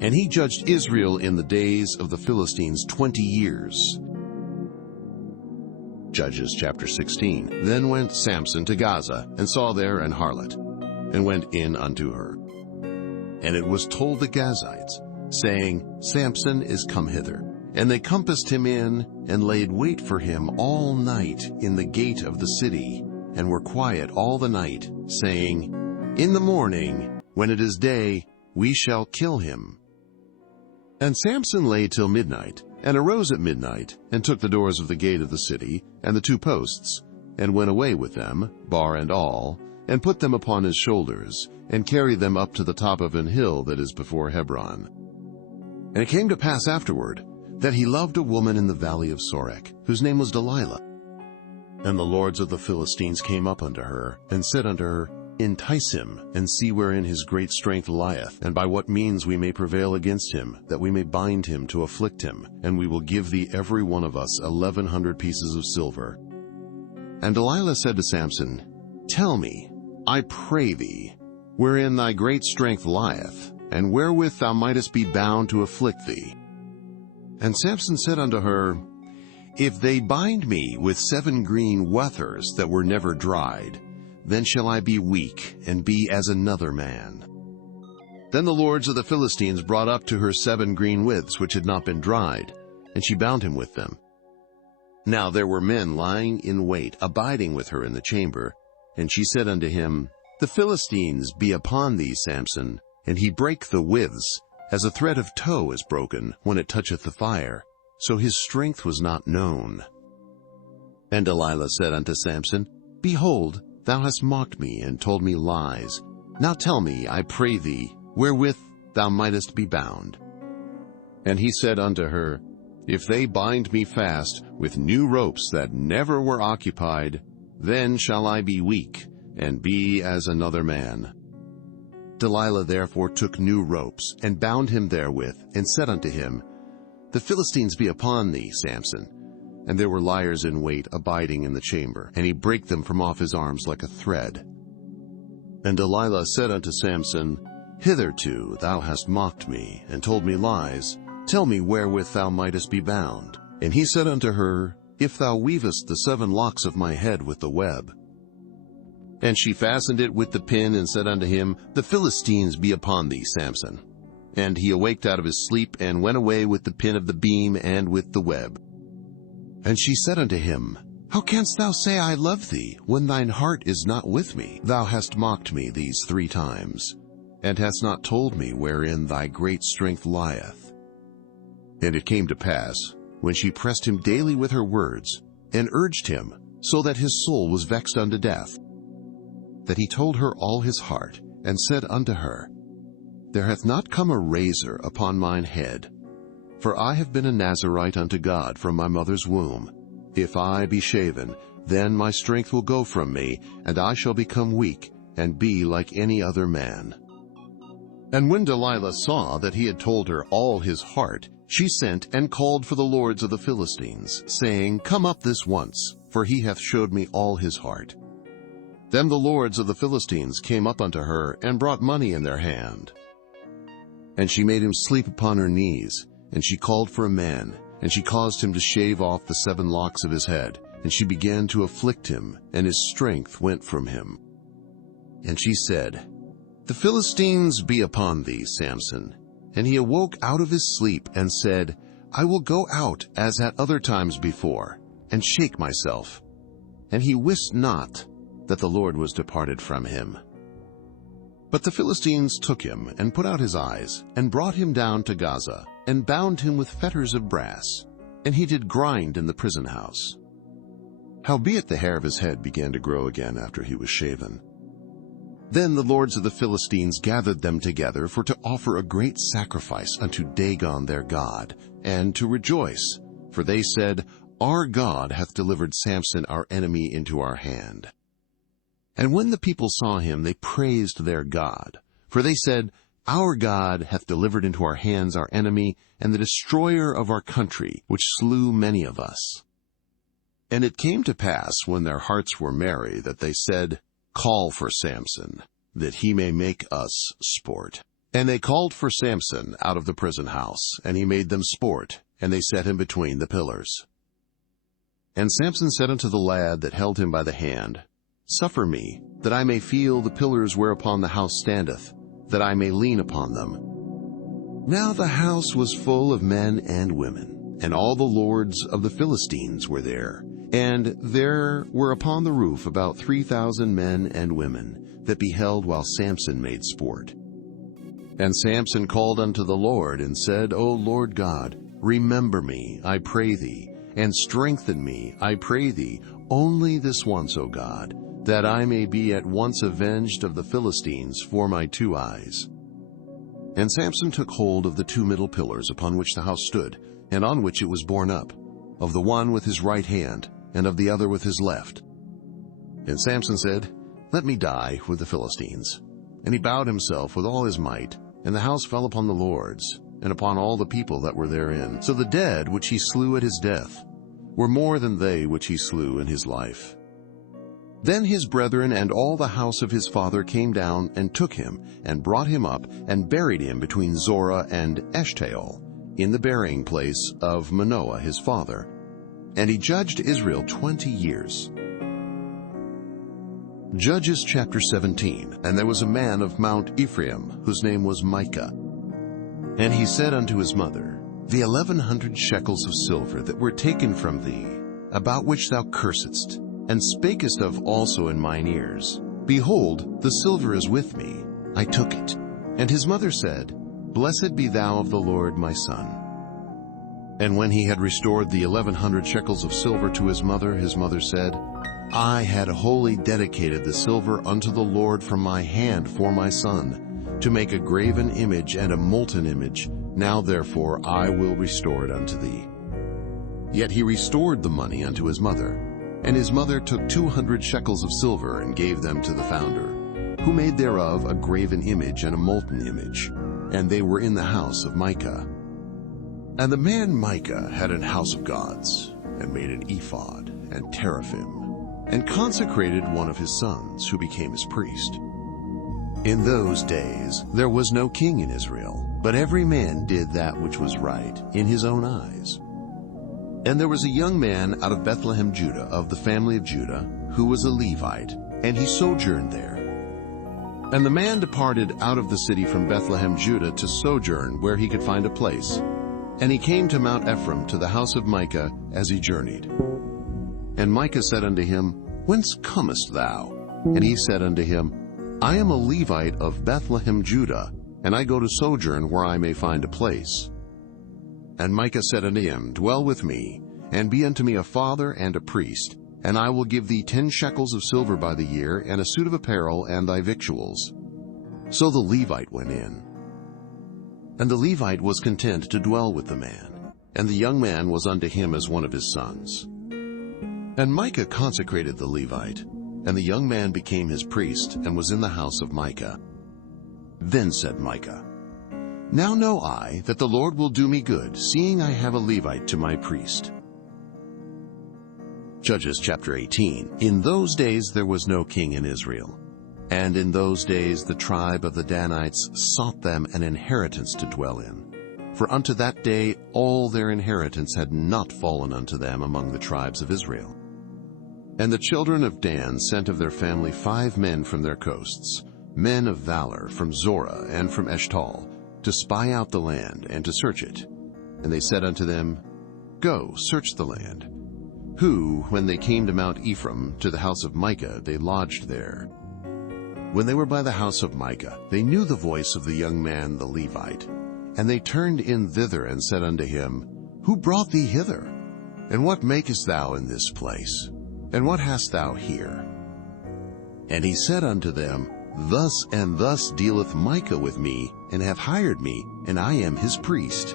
And he judged Israel in the days of the Philistines 20 years. Judges chapter 16. Then went Samson to Gaza, and saw there an harlot, and went in unto her. And it was told the Gazites, saying, Samson is come hither. And they compassed him in, and laid wait for him all night in the gate of the city, and were quiet all the night, saying, In the morning, when it is day, we shall kill him. And Samson lay till midnight, and arose at midnight, and took the doors of the gate of the city, and the 2 posts, and went away with them, bar and all, and put them upon his shoulders, and carried them up to the top of an hill that is before Hebron. And it came to pass afterward, that he loved a woman in the valley of Sorek, whose name was Delilah. And the lords of the Philistines came up unto her, and said unto her, Entice him, and see wherein his great strength lieth, and by what means we may prevail against him, that we may bind him to afflict him, and we will give thee every one of us 1,100 pieces of silver. And Delilah said to Samson, Tell me, I pray thee, wherein thy great strength lieth, and wherewith thou mightest be bound to afflict thee. And Samson said unto her, If they bind me with 7 green wethers that were never dried, then shall I be weak, and be as another man. Then the lords of the Philistines brought up to her 7 green withs which had not been dried, and she bound him with them. Now there were men lying in wait, abiding with her in the chamber. And she said unto him, The Philistines be upon thee, Samson. And he brake the withs, as a thread of tow is broken when it toucheth the fire. So his strength was not known. And Delilah said unto Samson, Behold, thou hast mocked me, and told me lies. Now tell me, I pray thee, wherewith thou mightest be bound. And he said unto her, If they bind me fast with new ropes that never were occupied, then shall I be weak, and be as another man. Delilah therefore took new ropes, and bound him therewith, and said unto him, The Philistines be upon thee, Samson. And there were liers in wait abiding in the chamber, and he brake them from off his arms like a thread. And Delilah said unto Samson, Hitherto thou hast mocked me, and told me lies. Tell me wherewith thou mightest be bound. And he said unto her, If thou weavest the 7 locks of my head with the web. And she fastened it with the pin, and said unto him, The Philistines be upon thee, Samson. And he awaked out of his sleep, and went away with the pin of the beam and with the web. And she said unto him, How canst thou say, I love thee, when thine heart is not with me? Thou hast mocked me these 3 times, and hast not told me wherein thy great strength lieth. And it came to pass, when she pressed him daily with her words, and urged him, so that his soul was vexed unto death, that he told her all his heart, and said unto her, There hath not come a razor upon mine head, for I have been a Nazarite unto God from my mother's womb. If I be shaven, then my strength will go from me, and I shall become weak, and be like any other man. And when Delilah saw that he had told her all his heart, she sent and called for the lords of the Philistines, saying, Come up this once, for he hath showed me all his heart. Then the lords of the Philistines came up unto her, and brought money in their hand. And she made him sleep upon her knees, and she called for a man, and she caused him to shave off the 7 locks of his head, and she began to afflict him, and his strength went from him. And she said, The Philistines be upon thee, Samson. And he awoke out of his sleep, and said, I will go out as at other times before, and shake myself. And he wist not that the Lord was departed from him. But the Philistines took him, and put out his eyes, and brought him down to Gaza, and bound him with fetters of brass, and he did grind in the prison house. Howbeit the hair of his head began to grow again after he was shaven. Then the lords of the Philistines gathered them together for to offer a great sacrifice unto Dagon their god, and to rejoice, for they said, Our God hath delivered Samson our enemy into our hand. And when the people saw him, they praised their God. For they said, Our God hath delivered into our hands our enemy, and the destroyer of our country, which slew many of us. And it came to pass, when their hearts were merry, that they said, Call for Samson, that he may make us sport. And they called for Samson out of the prison house, and he made them sport, and they set him between the pillars. And Samson said unto the lad that held him by the hand, Suffer me, that I may feel the pillars whereupon the house standeth, that I may lean upon them. Now the house was full of men and women, and all the lords of the Philistines were there. And there were upon the roof about 3,000 men and women, that beheld while Samson made sport. And Samson called unto the Lord, and said, O Lord God, remember me, I pray thee, and strengthen me, I pray thee, only this once, O God, that I may be at once avenged of the Philistines for my 2 eyes. And Samson took hold of the 2 middle pillars upon which the house stood, and on which it was borne up, of the one with his right hand, and of the other with his left. And Samson said, Let me die with the Philistines. And he bowed himself with all his might, and the house fell upon the lords, and upon all the people that were therein. So the dead which he slew at his death were more than they which he slew in his life. Then his brethren and all the house of his father came down and took him, and brought him up, and buried him between Zorah and Eshtaol, in the burying place of Manoah his father. And he judged Israel 20 years. Judges chapter 17. And there was a man of Mount Ephraim, whose name was Micah. And he said unto his mother, The 1,100 shekels of silver that were taken from thee, about which thou cursedst, and spakest of also in mine ears, behold, the silver is with me. I took it. And his mother said, Blessed be thou of the Lord, my son. And when he had restored the 1,100 shekels of silver to his mother said, I had wholly dedicated the silver unto the Lord from my hand for my son, to make a graven image and a molten image. Now therefore I will restore it unto thee. Yet he restored the money unto his mother. And his mother took 200 shekels of silver, and gave them to the founder, who made thereof a graven image and a molten image. And they were in the house of Micah. And the man Micah had an house of gods, and made an ephod and teraphim, and consecrated one of his sons, who became his priest. In those days there was no king in Israel, but every man did that which was right in his own eyes. And there was a young man out of Bethlehem, Judah, of the family of Judah, who was a Levite, and he sojourned there. And the man departed out of the city from Bethlehem, Judah, to sojourn where he could find a place. And he came to Mount Ephraim, to the house of Micah, as he journeyed. And Micah said unto him, Whence comest thou? And he said unto him, I am a Levite of Bethlehem, Judah, and I go to sojourn where I may find a place. And Micah said unto him, Dwell with me, and be unto me a father and a priest, and I will give thee 10 shekels of silver by the year, and a suit of apparel, and thy victuals. So the Levite went in. And the Levite was content to dwell with the man, and the young man was unto him as one of his sons. And Micah consecrated the Levite, and the young man became his priest, and was in the house of Micah. Then said Micah, Now know I that the Lord will do me good, seeing I have a Levite to my priest. Judges chapter 18. In those days there was no king in Israel. And in those days the tribe of the Danites sought them an inheritance to dwell in. For unto that day all their inheritance had not fallen unto them among the tribes of Israel. And the children of Dan sent of their family 5 men from their coasts, men of valor from Zorah and from Eshtaol, to spy out the land and to search it. And they said unto them, Go, search the land. Who, when they came to Mount Ephraim, to the house of Micah, they lodged there. When they were by the house of Micah, they knew the voice of the young man the Levite. And they turned in thither, and said unto him, Who brought thee hither? And what makest thou in this place? And what hast thou here? And he said unto them, Thus and thus dealeth Micah with me, and hath hired me, and I am his priest.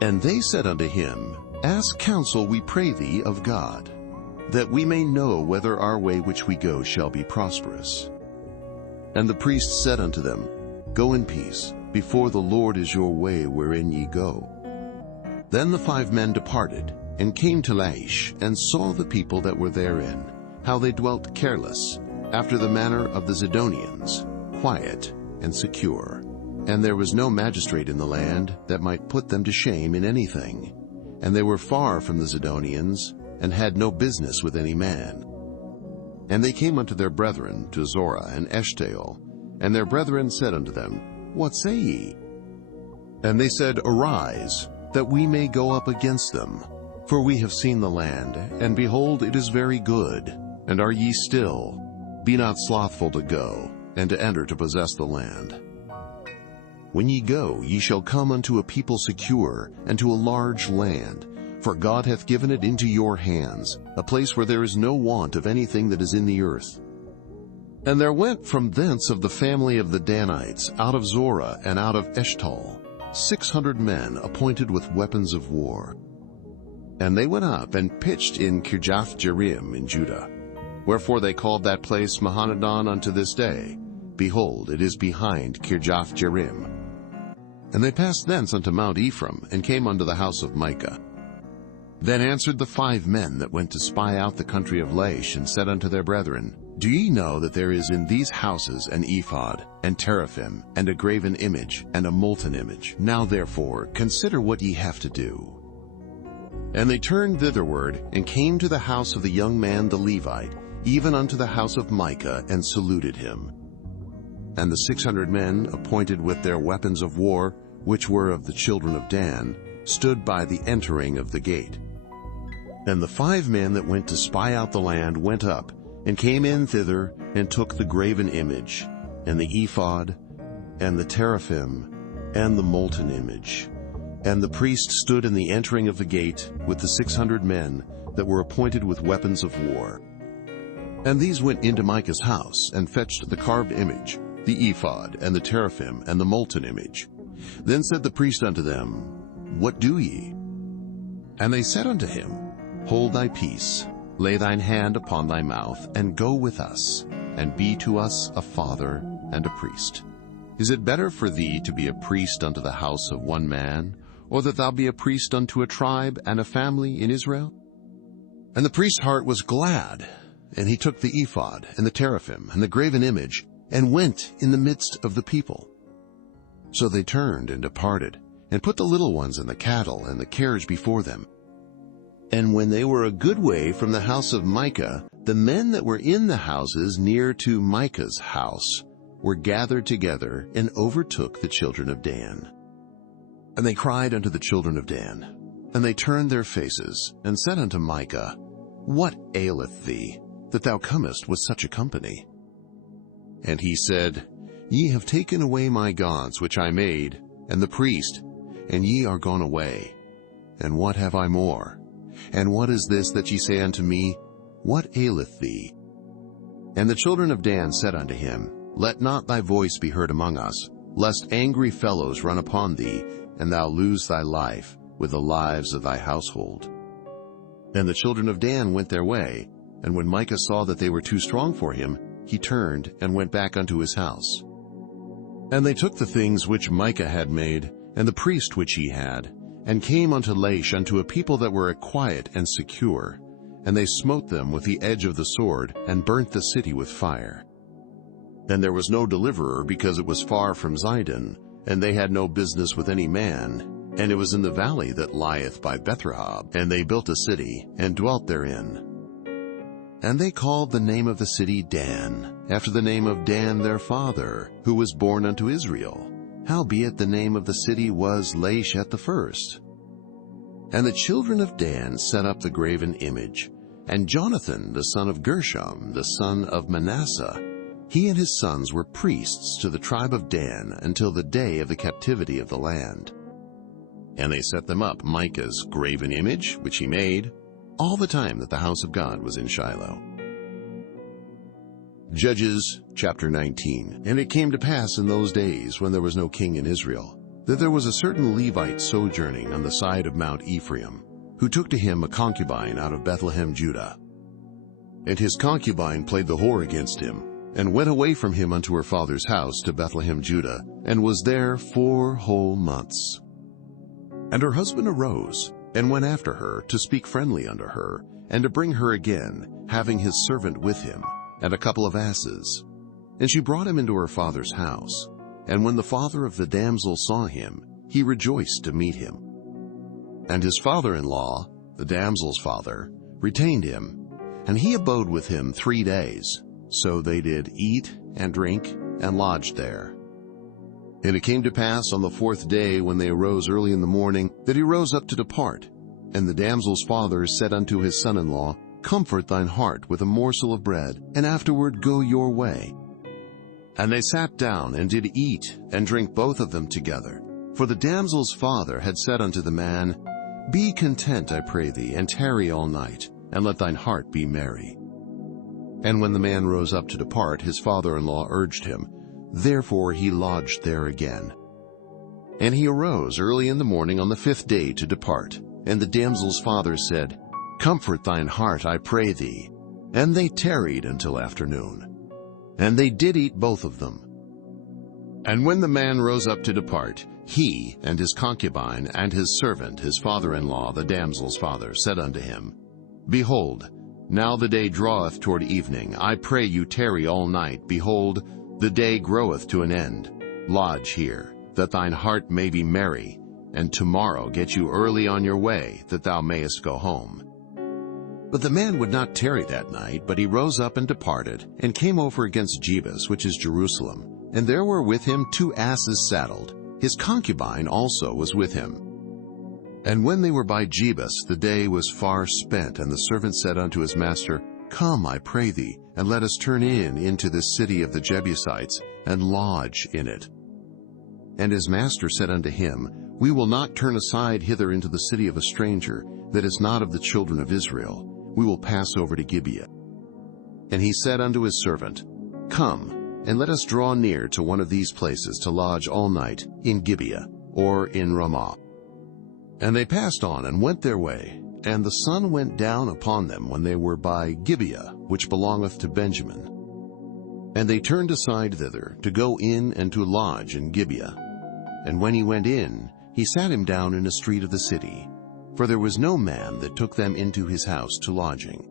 And they said unto him, Ask counsel, we pray thee, of God. that we may know whether our way which we go shall be prosperous. And the priest said unto them, Go in peace, before the Lord is your way wherein ye go. Then the 5 men departed, and came to Laish, and saw the people that were therein, how they dwelt careless, after the manner of the Zidonians, quiet and secure. And there was no magistrate in the land that might put them to shame in anything. And they were far from the Zidonians, and had no business with any man. And they came unto their brethren to Zorah and Eshtaol, and their brethren said unto them, What say ye? And they said, Arise, that we may go up against them. For we have seen the land, and behold, it is very good. And are ye still? Be not slothful to go, and to enter to possess the land. When ye go, ye shall come unto a people secure, and to a large land, for God hath given it into your hands, a place where there is no want of anything that is in the earth. And there went from thence of the family of the Danites, out of Zorah and out of Eshtaol, 600 men appointed with weapons of war. And they went up and pitched in Kirjath-jearim in Judah. Wherefore they called that place Mahanadon unto this day. Behold, it is behind Kirjath-jearim. And they passed thence unto Mount Ephraim, and came unto the house of Micah. Then answered the 5 men that went to spy out the country of Laish, and said unto their brethren, Do ye know that there is in these houses an ephod, and teraphim, and a graven image, and a molten image? Now therefore consider what ye have to do. And they turned thitherward, and came to the house of the young man the Levite, even unto the house of Micah, and saluted him. And the 600 men, appointed with their weapons of war, which were of the children of Dan, stood by the entering of the gate. And the 5 men that went to spy out the land went up, and came in thither, and took the graven image, and the ephod, and the teraphim, and the molten image. And the priest stood in the entering of the gate with the 600 men that were appointed with weapons of war. And these went into Micah's house, and fetched the carved image, the ephod, and the teraphim, and the molten image. Then said the priest unto them, What do ye? And they said unto him, Hold thy peace, lay thine hand upon thy mouth, and go with us, and be to us a father and a priest. Is it better for thee to be a priest unto the house of one man, or that thou be a priest unto a tribe and a family in Israel? And the priest's heart was glad, and he took the ephod, and the teraphim, and the graven image, and went in the midst of the people. So they turned and departed, and put the little ones and the cattle and the carriage before them. And when they were a good way from the house of Micah, the men that were in the houses near to Micah's house were gathered together, and overtook the children of Dan. And they cried unto the children of Dan, and they turned their faces, and said unto Micah, What aileth thee, that thou comest with such a company? And he said, Ye have taken away my gods which I made, and the priest, and ye are gone away. And what have I more? And what is this that ye say unto me, What aileth thee? And the children of Dan said unto him, Let not thy voice be heard among us, lest angry fellows run upon thee, and thou lose thy life with the lives of thy household. And the children of Dan went their way, and when Micah saw that they were too strong for him, he turned and went back unto his house. And they took the things which Micah had made, and the priest which he had, and came unto Laish unto a people that were quiet and secure. And they smote them with the edge of the sword, and burnt the city with fire. And there was no deliverer, because it was far from Zidon, and they had no business with any man. And it was in the valley that lieth by Bethrahab. And they built a city, and dwelt therein. And they called the name of the city Dan, after the name of Dan their father, who was born unto Israel. Howbeit the name of the city was Laish at the first. And the children of Dan set up the graven image. And Jonathan the son of Gershom, the son of Manasseh, he and his sons were priests to the tribe of Dan until the day of the captivity of the land. And they set them up Micah's graven image, which he made, all the time that the house of God was in Shiloh. Judges chapter 19. And it came to pass in those days, when there was no king in Israel, that there was a certain Levite sojourning on the side of Mount Ephraim, who took to him a concubine out of Bethlehem, Judah. And his concubine played the whore against him, and went away from him unto her father's house to Bethlehem, Judah, and was there 4 whole months. And her husband arose, and went after her, to speak friendly unto her, and to bring her again, having his servant with him, and a couple of asses. And she brought him into her father's house. And when the father of the damsel saw him, he rejoiced to meet him. And his father-in-law, the damsel's father, retained him, and he abode with him 3 days. So they did eat and drink and lodged there. And it came to pass on the 4th day, when they arose early in the morning, that he rose up to depart. And the damsel's father said unto his son-in-law, Comfort thine heart with a morsel of bread, and afterward go your way. And they sat down, and did eat and drink both of them together. For the damsel's father had said unto the man, Be content, I pray thee, and tarry all night, and let thine heart be merry. And when the man rose up to depart, his father-in-law urged him. Therefore he lodged there again. And he arose early in the morning on the 5th day to depart. And the damsel's father said, Comfort thine heart, I pray thee. And they tarried until afternoon. And they did eat both of them. And when the man rose up to depart, he and his concubine and his servant, his father-in-law, the damsel's father, said unto him, Behold, now the day draweth toward evening. I pray you tarry all night. Behold, the day groweth to an end. Lodge here, that thine heart may be merry, and tomorrow get you early on your way, that thou mayest go home. But the man would not tarry that night, but he rose up and departed, and came over against Jebus, which is Jerusalem. And there were with him 2 asses saddled. His concubine also was with him. And when they were by Jebus, the day was far spent, and the servant said unto his master, Come, I pray thee, and let us turn into this city of the Jebusites, and lodge in it. And his master said unto him, We will not turn aside hither into the city of a stranger, that is not of the children of Israel. We will pass over to Gibeah. And he said unto his servant, Come, and let us draw near to one of these places to lodge all night, in Gibeah, or in Ramah. And they passed on and went their way, and the sun went down upon them when they were by Gibeah, which belongeth to Benjamin. And they turned aside thither, to go in and to lodge in Gibeah. And when he went in, he sat him down in a street of the city, for there was no man that took them into his house to lodging.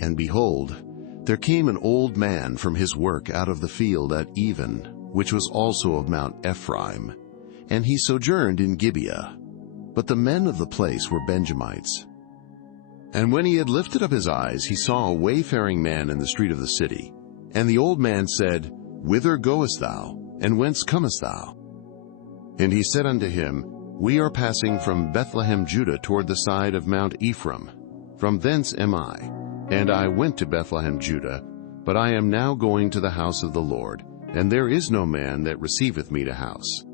And behold, there came an old man from his work out of the field at even, which was also of Mount Ephraim, and he sojourned in Gibeah. But the men of the place were Benjamites. And when he had lifted up his eyes, he saw a wayfaring man in the street of the city. And the old man said, Whither goest thou, and whence comest thou? And he said unto him, We are passing from Bethlehem, Judah, toward the side of Mount Ephraim. From thence am I. And I went to Bethlehem, Judah, but I am now going to the house of the Lord, and there is no man that receiveth me to house.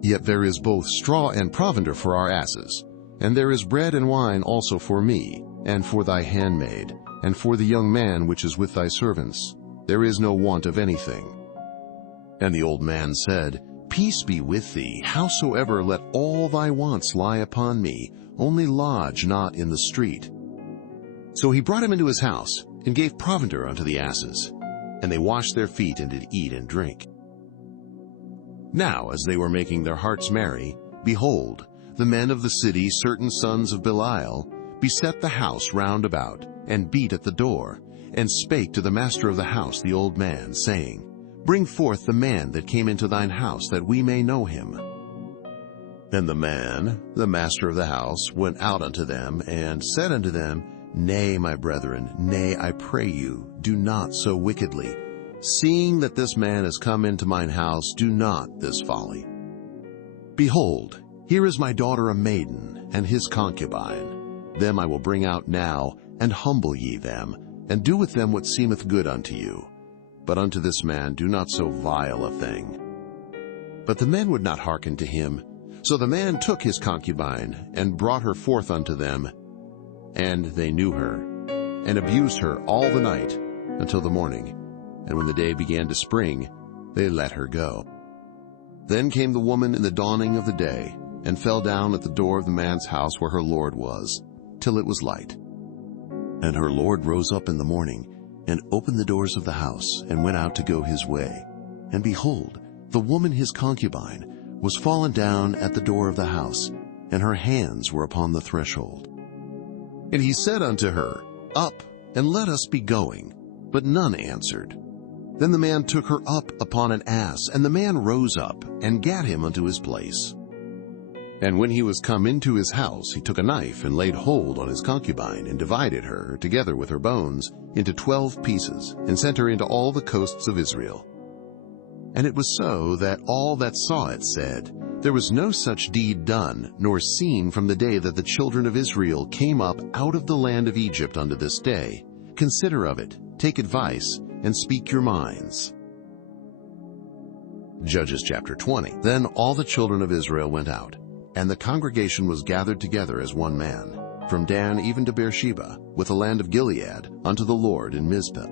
Yet there is both straw and provender for our asses, and there is bread and wine also for me, and for thy handmaid, and for the young man which is with thy servants. There is no want of anything. And the old man said, Peace be with thee, howsoever let all thy wants lie upon me, only lodge not in the street. So he brought him into his house, and gave provender unto the asses. And they washed their feet, and did eat and drink. Now as they were making their hearts merry, behold, the men of the city, certain sons of Belial, beset the house round about, and beat at the door, and spake to the master of the house, the old man, saying, Bring forth the man that came into thine house, that we may know him. Then the man, the master of the house, went out unto them, and said unto them, Nay, my brethren, nay, I pray you, do not so wickedly. Seeing that this man is come into mine house, do not this folly. Behold, here is my daughter a maiden, and his concubine. Them I will bring out now, and humble ye them, and do with them what seemeth good unto you. But unto this man do not so vile a thing. But the men would not hearken to him. So the man took his concubine, and brought her forth unto them. And they knew her, and abused her all the night, until the morning. And when the day began to spring, they let her go. Then came the woman in the dawning of the day, and fell down at the door of the man's house where her lord was, till it was light. And her lord rose up in the morning, and opened the doors of the house, and went out to go his way. And behold, the woman his concubine was fallen down at the door of the house, and her hands were upon the threshold. And he said unto her, Up, and let us be going. But none answered. Then the man took her up upon an ass, and the man rose up, and gat him unto his place. And when he was come into his house, he took a knife, and laid hold on his concubine, and divided her, together with her bones, into 12 pieces, and sent her into all the coasts of Israel. And it was so that all that saw it said, There was no such deed done, nor seen from the day that the children of Israel came up out of the land of Egypt unto this day. Consider of it, take advice, and speak your minds. Judges chapter 20. Then all the children of Israel went out, and the congregation was gathered together as one man, from Dan even to Beersheba, with the land of Gilead, unto the Lord in Mizpah.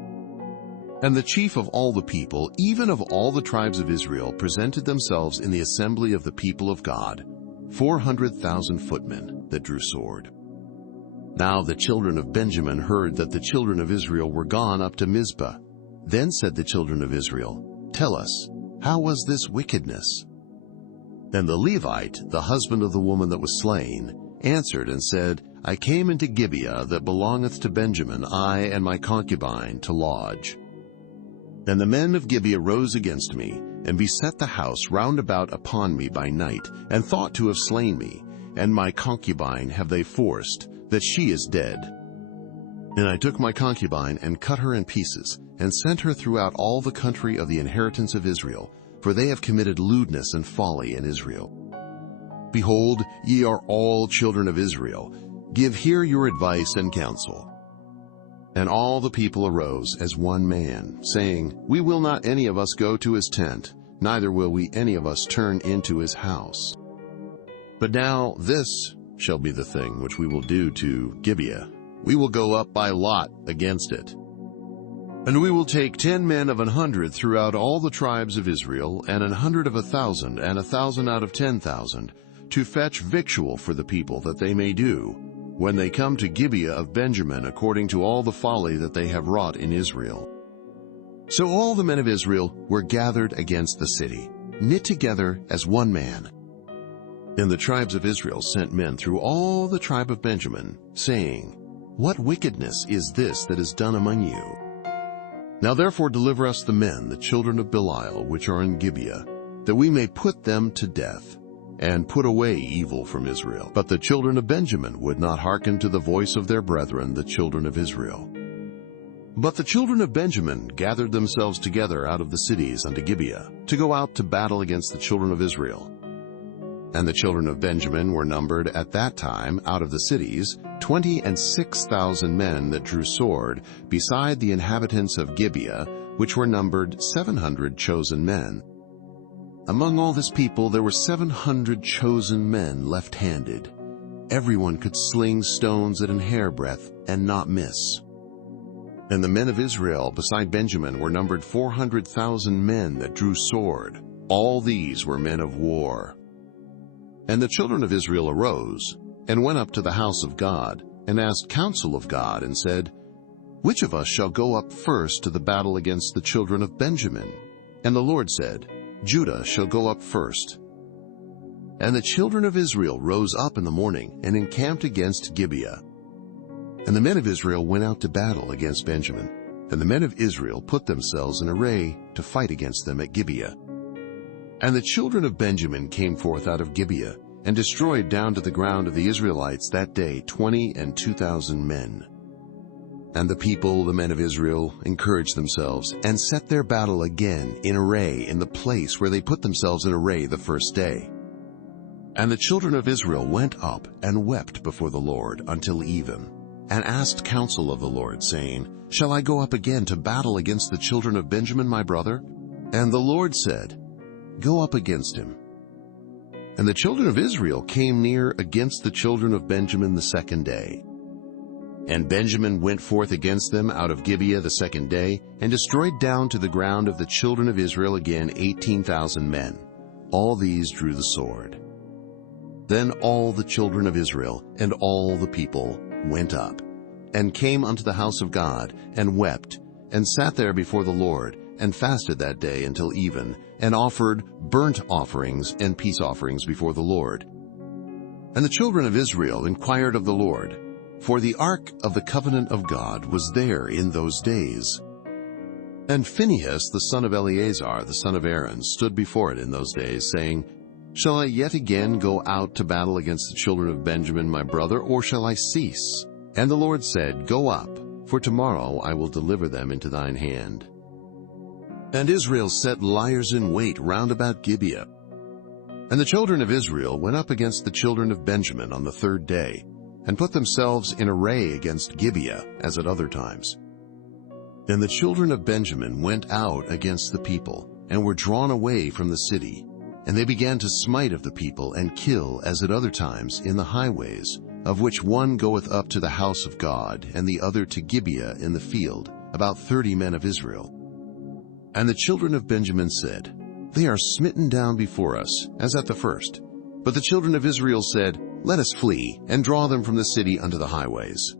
And the chief of all the people, even of all the tribes of Israel, presented themselves in the assembly of the people of God, 400,000 footmen that drew sword. Now the children of Benjamin heard that the children of Israel were gone up to Mizpah. Then said the children of Israel, Tell us, how was this wickedness? And the Levite, the husband of the woman that was slain, answered and said, I came into Gibeah that belongeth to Benjamin, I and my concubine, to lodge. And the men of Gibeah rose against me, and beset the house round about upon me by night, and thought to have slain me, and my concubine have they forced, that she is dead. And I took my concubine, and cut her in pieces, and sent her throughout all the country of the inheritance of Israel, for they have committed lewdness and folly in Israel. Behold, ye are all children of Israel. Give here your advice and counsel. And all the people arose as one man, saying, We will not any of us go to his tent, neither will we any of us turn into his house. But now this shall be the thing which we will do to Gibeah. We will go up by lot against it. And we will take 10 men of 100 throughout all the tribes of Israel, and 100 of 1,000, and 1,000 out of 10,000, to fetch victual for the people, that they may do, when they come to Gibeah of Benjamin, according to all the folly that they have wrought in Israel. So all the men of Israel were gathered against the city, knit together as one man. And the tribes of Israel sent men through all the tribe of Benjamin, saying, What wickedness is this that is done among you? Now therefore deliver us the men, the children of Belial, which are in Gibeah, that we may put them to death, and put away evil from Israel. But the children of Benjamin would not hearken to the voice of their brethren, the children of Israel. But the children of Benjamin gathered themselves together out of the cities unto Gibeah, to go out to battle against the children of Israel. And the children of Benjamin were numbered at that time out of the cities 26,000 men that drew sword, beside the inhabitants of Gibeah, which were numbered 700 chosen men. Among all this people there were 700 chosen men left-handed. Everyone could sling stones at an hairbreadth and not miss. And the men of Israel beside Benjamin were numbered 400,000 men that drew sword. All these were men of war. And the children of Israel arose, and went up to the house of God, and asked counsel of God, and said, Which of us shall go up first to the battle against the children of Benjamin? And the Lord said, Judah shall go up first. And the children of Israel rose up in the morning, and encamped against Gibeah. And the men of Israel went out to battle against Benjamin. And the men of Israel put themselves in array to fight against them at Gibeah. And the children of Benjamin came forth out of Gibeah, and destroyed down to the ground of the Israelites that day 22,000 men. And the people, the men of Israel, encouraged themselves, and set their battle again in array in the place where they put themselves in array the first day. And the children of Israel went up and wept before the Lord until even, and asked counsel of the Lord, saying, Shall I go up again to battle against the children of Benjamin my brother? And the Lord said, Go up against him. And the children of Israel came near against the children of Benjamin the second day. And Benjamin went forth against them out of Gibeah the second day, and destroyed down to the ground of the children of Israel again 18,000 men. All these drew the sword. Then all the children of Israel and all the people went up, and came unto the house of God, and wept, and sat there before the Lord, and fasted that day until even, and offered burnt offerings and peace offerings before the Lord. And the children of Israel inquired of the Lord, for the ark of the covenant of God was there in those days. And Phinehas the son of Eleazar the son of Aaron stood before it in those days, saying, Shall I yet again go out to battle against the children of Benjamin my brother, or shall I cease? And the Lord said, Go up, for tomorrow I will deliver them into thine hand. And Israel set liers in wait round about Gibeah. And the children of Israel went up against the children of Benjamin on the third day, and put themselves in array against Gibeah, as at other times. And the children of Benjamin went out against the people, and were drawn away from the city. And they began to smite of the people, and kill, as at other times, in the highways, of which one goeth up to the house of God, and the other to Gibeah in the field, about 30 men of Israel. And the children of Benjamin said, They are smitten down before us, as at the first. But the children of Israel said, Let us flee, and draw them from the city unto the highways.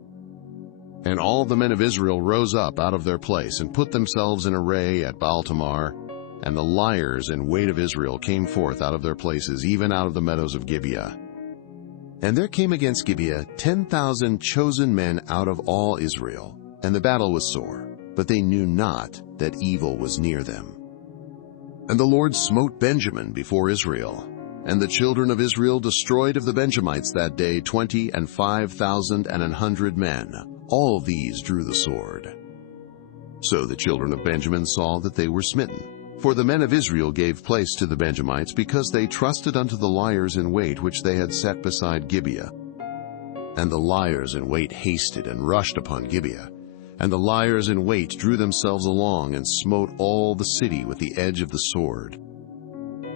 And all the men of Israel rose up out of their place, and put themselves in array at Baal-Tamar. And the liers in wait of Israel came forth out of their places, even out of the meadows of Gibeah. And there came against Gibeah 10,000 chosen men out of all Israel. And the battle was sore, but they knew not that evil was near them. And the Lord smote Benjamin before Israel. And the children of Israel destroyed of the Benjamites that day 25,100 men. All these drew the sword. So the children of Benjamin saw that they were smitten. For the men of Israel gave place to the Benjamites, because they trusted unto the liers in wait which they had set beside Gibeah. And the liers in wait hasted and rushed upon Gibeah. And the liers in wait drew themselves along, and smote all the city with the edge of the sword.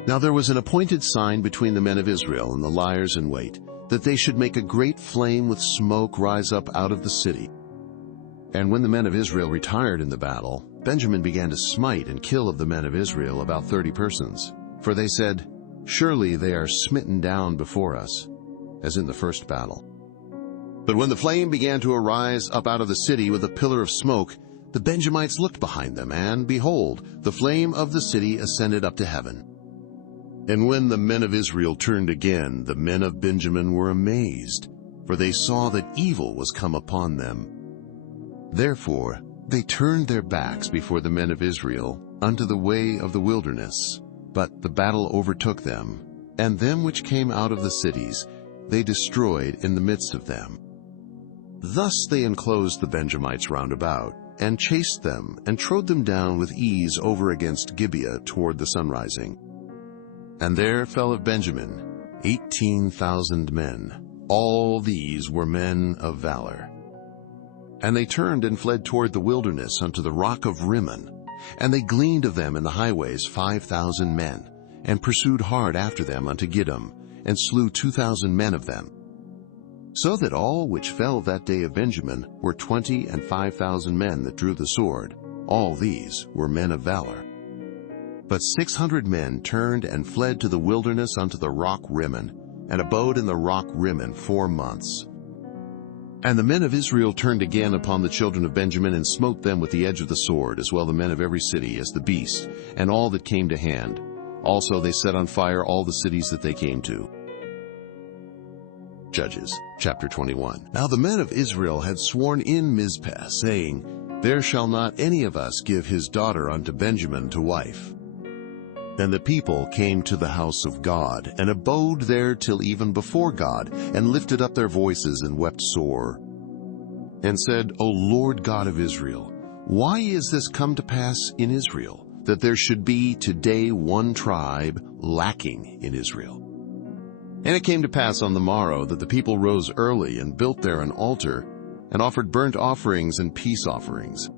Now there was an appointed sign between the men of Israel and the liers in wait, that they should make a great flame with smoke rise up out of the city. And when the men of Israel retired in the battle, Benjamin began to smite and kill of the men of Israel about 30 persons. For they said, Surely they are smitten down before us, as in the first battle. But when the flame began to arise up out of the city with a pillar of smoke, the Benjamites looked behind them, and behold, the flame of the city ascended up to heaven. And when the men of Israel turned again, the men of Benjamin were amazed, for they saw that evil was come upon them. Therefore they turned their backs before the men of Israel unto the way of the wilderness. But the battle overtook them, and them which came out of the cities they destroyed in the midst of them. Thus they enclosed the Benjamites round about, and chased them, and trode them down with ease over against Gibeah toward the sunrising. And there fell of Benjamin 18,000 men. All these were men of valor. And they turned and fled toward the wilderness unto the rock of Rimmon. And they gleaned of them in the highways 5,000 men, and pursued hard after them unto Gidom, and slew 2,000 men of them. So that all which fell that day of Benjamin were 25,000 men that drew the sword. All these were men of valor. But 600 men turned and fled to the wilderness unto the rock Rimmon, and abode in the rock Rimmon 4 months. And the men of Israel turned again upon the children of Benjamin, and smote them with the edge of the sword, as well the men of every city as the beasts, and all that came to hand. Also they set on fire all the cities that they came to. Judges chapter 21. Now the men of Israel had sworn in Mizpeh, saying, There shall not any of us give his daughter unto Benjamin to wife. And the people came to the house of God, and abode there till even before God, and lifted up their voices, and wept sore, and said, O Lord God of Israel, why is this come to pass in Israel, that there should be today one tribe lacking in Israel? And it came to pass on the morrow that the people rose early, and built there an altar, and offered burnt offerings and peace offerings.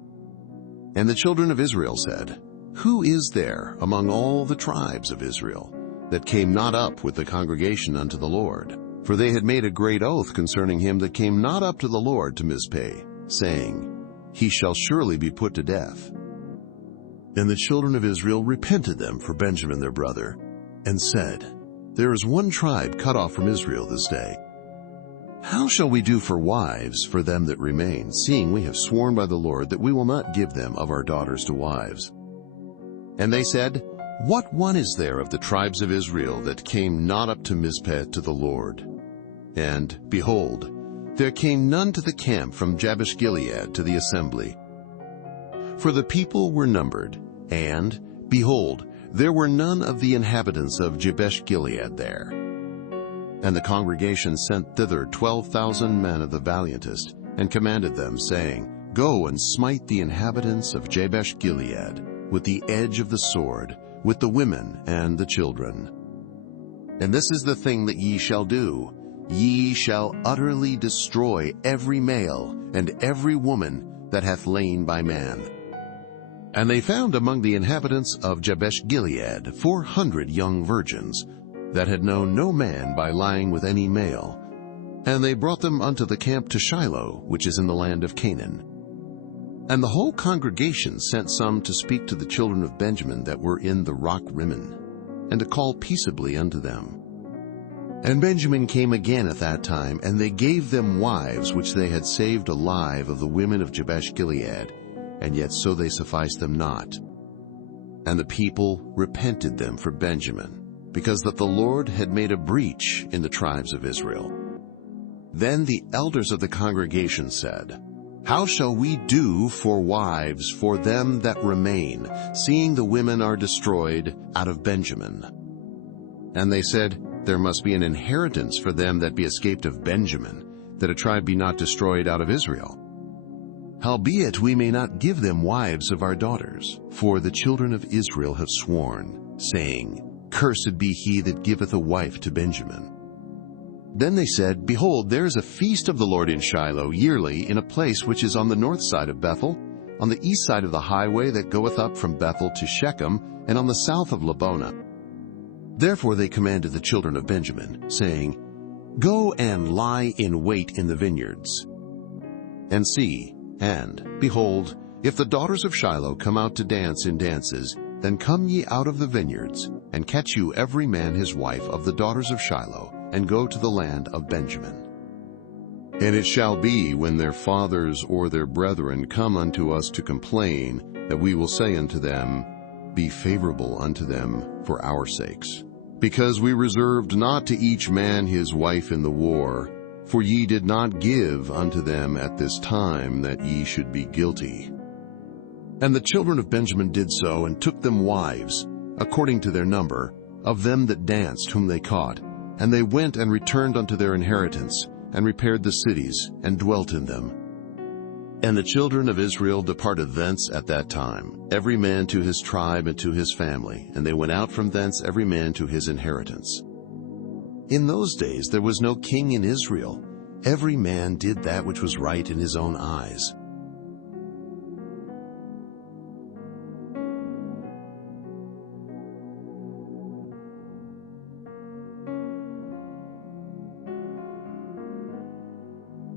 And the children of Israel said, Who is there among all the tribes of Israel that came not up with the congregation unto the Lord? For they had made a great oath concerning him that came not up to the Lord to Mizpeh, saying, He shall surely be put to death. And the children of Israel repented them for Benjamin their brother, and said, There is one tribe cut off from Israel this day. "How shall we do for wives for them that remain, seeing we have sworn by the Lord that we will not give them of our daughters to wives?" And they said, "What one is there of the tribes of Israel that came not up to Mizpeh to the Lord?" And, behold, there came none to the camp from Jabesh-Gilead to the assembly. For the people were numbered, and, behold, there were none of the inhabitants of Jabesh-Gilead there. And the congregation sent thither 12,000 men of the valiantest, and commanded them, saying, "Go and smite the inhabitants of Jabesh-Gilead with the edge of the sword, with the women and the children. And this is the thing that ye shall do. Ye shall utterly destroy every male and every woman that hath lain by man." And they found among the inhabitants of Jabesh-Gilead 400 young virgins, that had known no man by lying with any male. And they brought them unto the camp to Shiloh, which is in the land of Canaan. And the whole congregation sent some to speak to the children of Benjamin that were in the rock Rimmon, and to call peaceably unto them. And Benjamin came again at that time, and they gave them wives which they had saved alive of the women of Jabesh-Gilead, and yet so they sufficed them not. And the people repented them for Benjamin, because that the Lord had made a breach in the tribes of Israel. Then the elders of the congregation said, "How shall we do for wives for them that remain, seeing the women are destroyed out of Benjamin?" And they said, "There must be an inheritance for them that be escaped of Benjamin, that a tribe be not destroyed out of Israel. Howbeit we may not give them wives of our daughters, for the children of Israel have sworn, saying, Cursed be he that giveth a wife to Benjamin." Then they said, "Behold, there is a feast of the Lord in Shiloh yearly in a place which is on the north side of Bethel, on the east side of the highway that goeth up from Bethel to Shechem, and on the south of Lebonah." Therefore they commanded the children of Benjamin, saying, "Go and lie in wait in the vineyards. And see, and, behold, if the daughters of Shiloh come out to dance in dances, then come ye out of the vineyards, and catch you every man his wife of the daughters of Shiloh, and go to the land of Benjamin. And it shall be, when their fathers or their brethren come unto us to complain, that we will say unto them, Be favorable unto them for our sakes. Because we reserved not to each man his wife in the war, for ye did not give unto them at this time that ye should be guilty." And the children of Benjamin did so, and took them wives, according to their number, of them that danced whom they caught. And they went and returned unto their inheritance, and repaired the cities, and dwelt in them. And the children of Israel departed thence at that time, every man to his tribe and to his family, and they went out from thence every man to his inheritance. In those days there was no king in Israel. Every man did that which was right in his own eyes.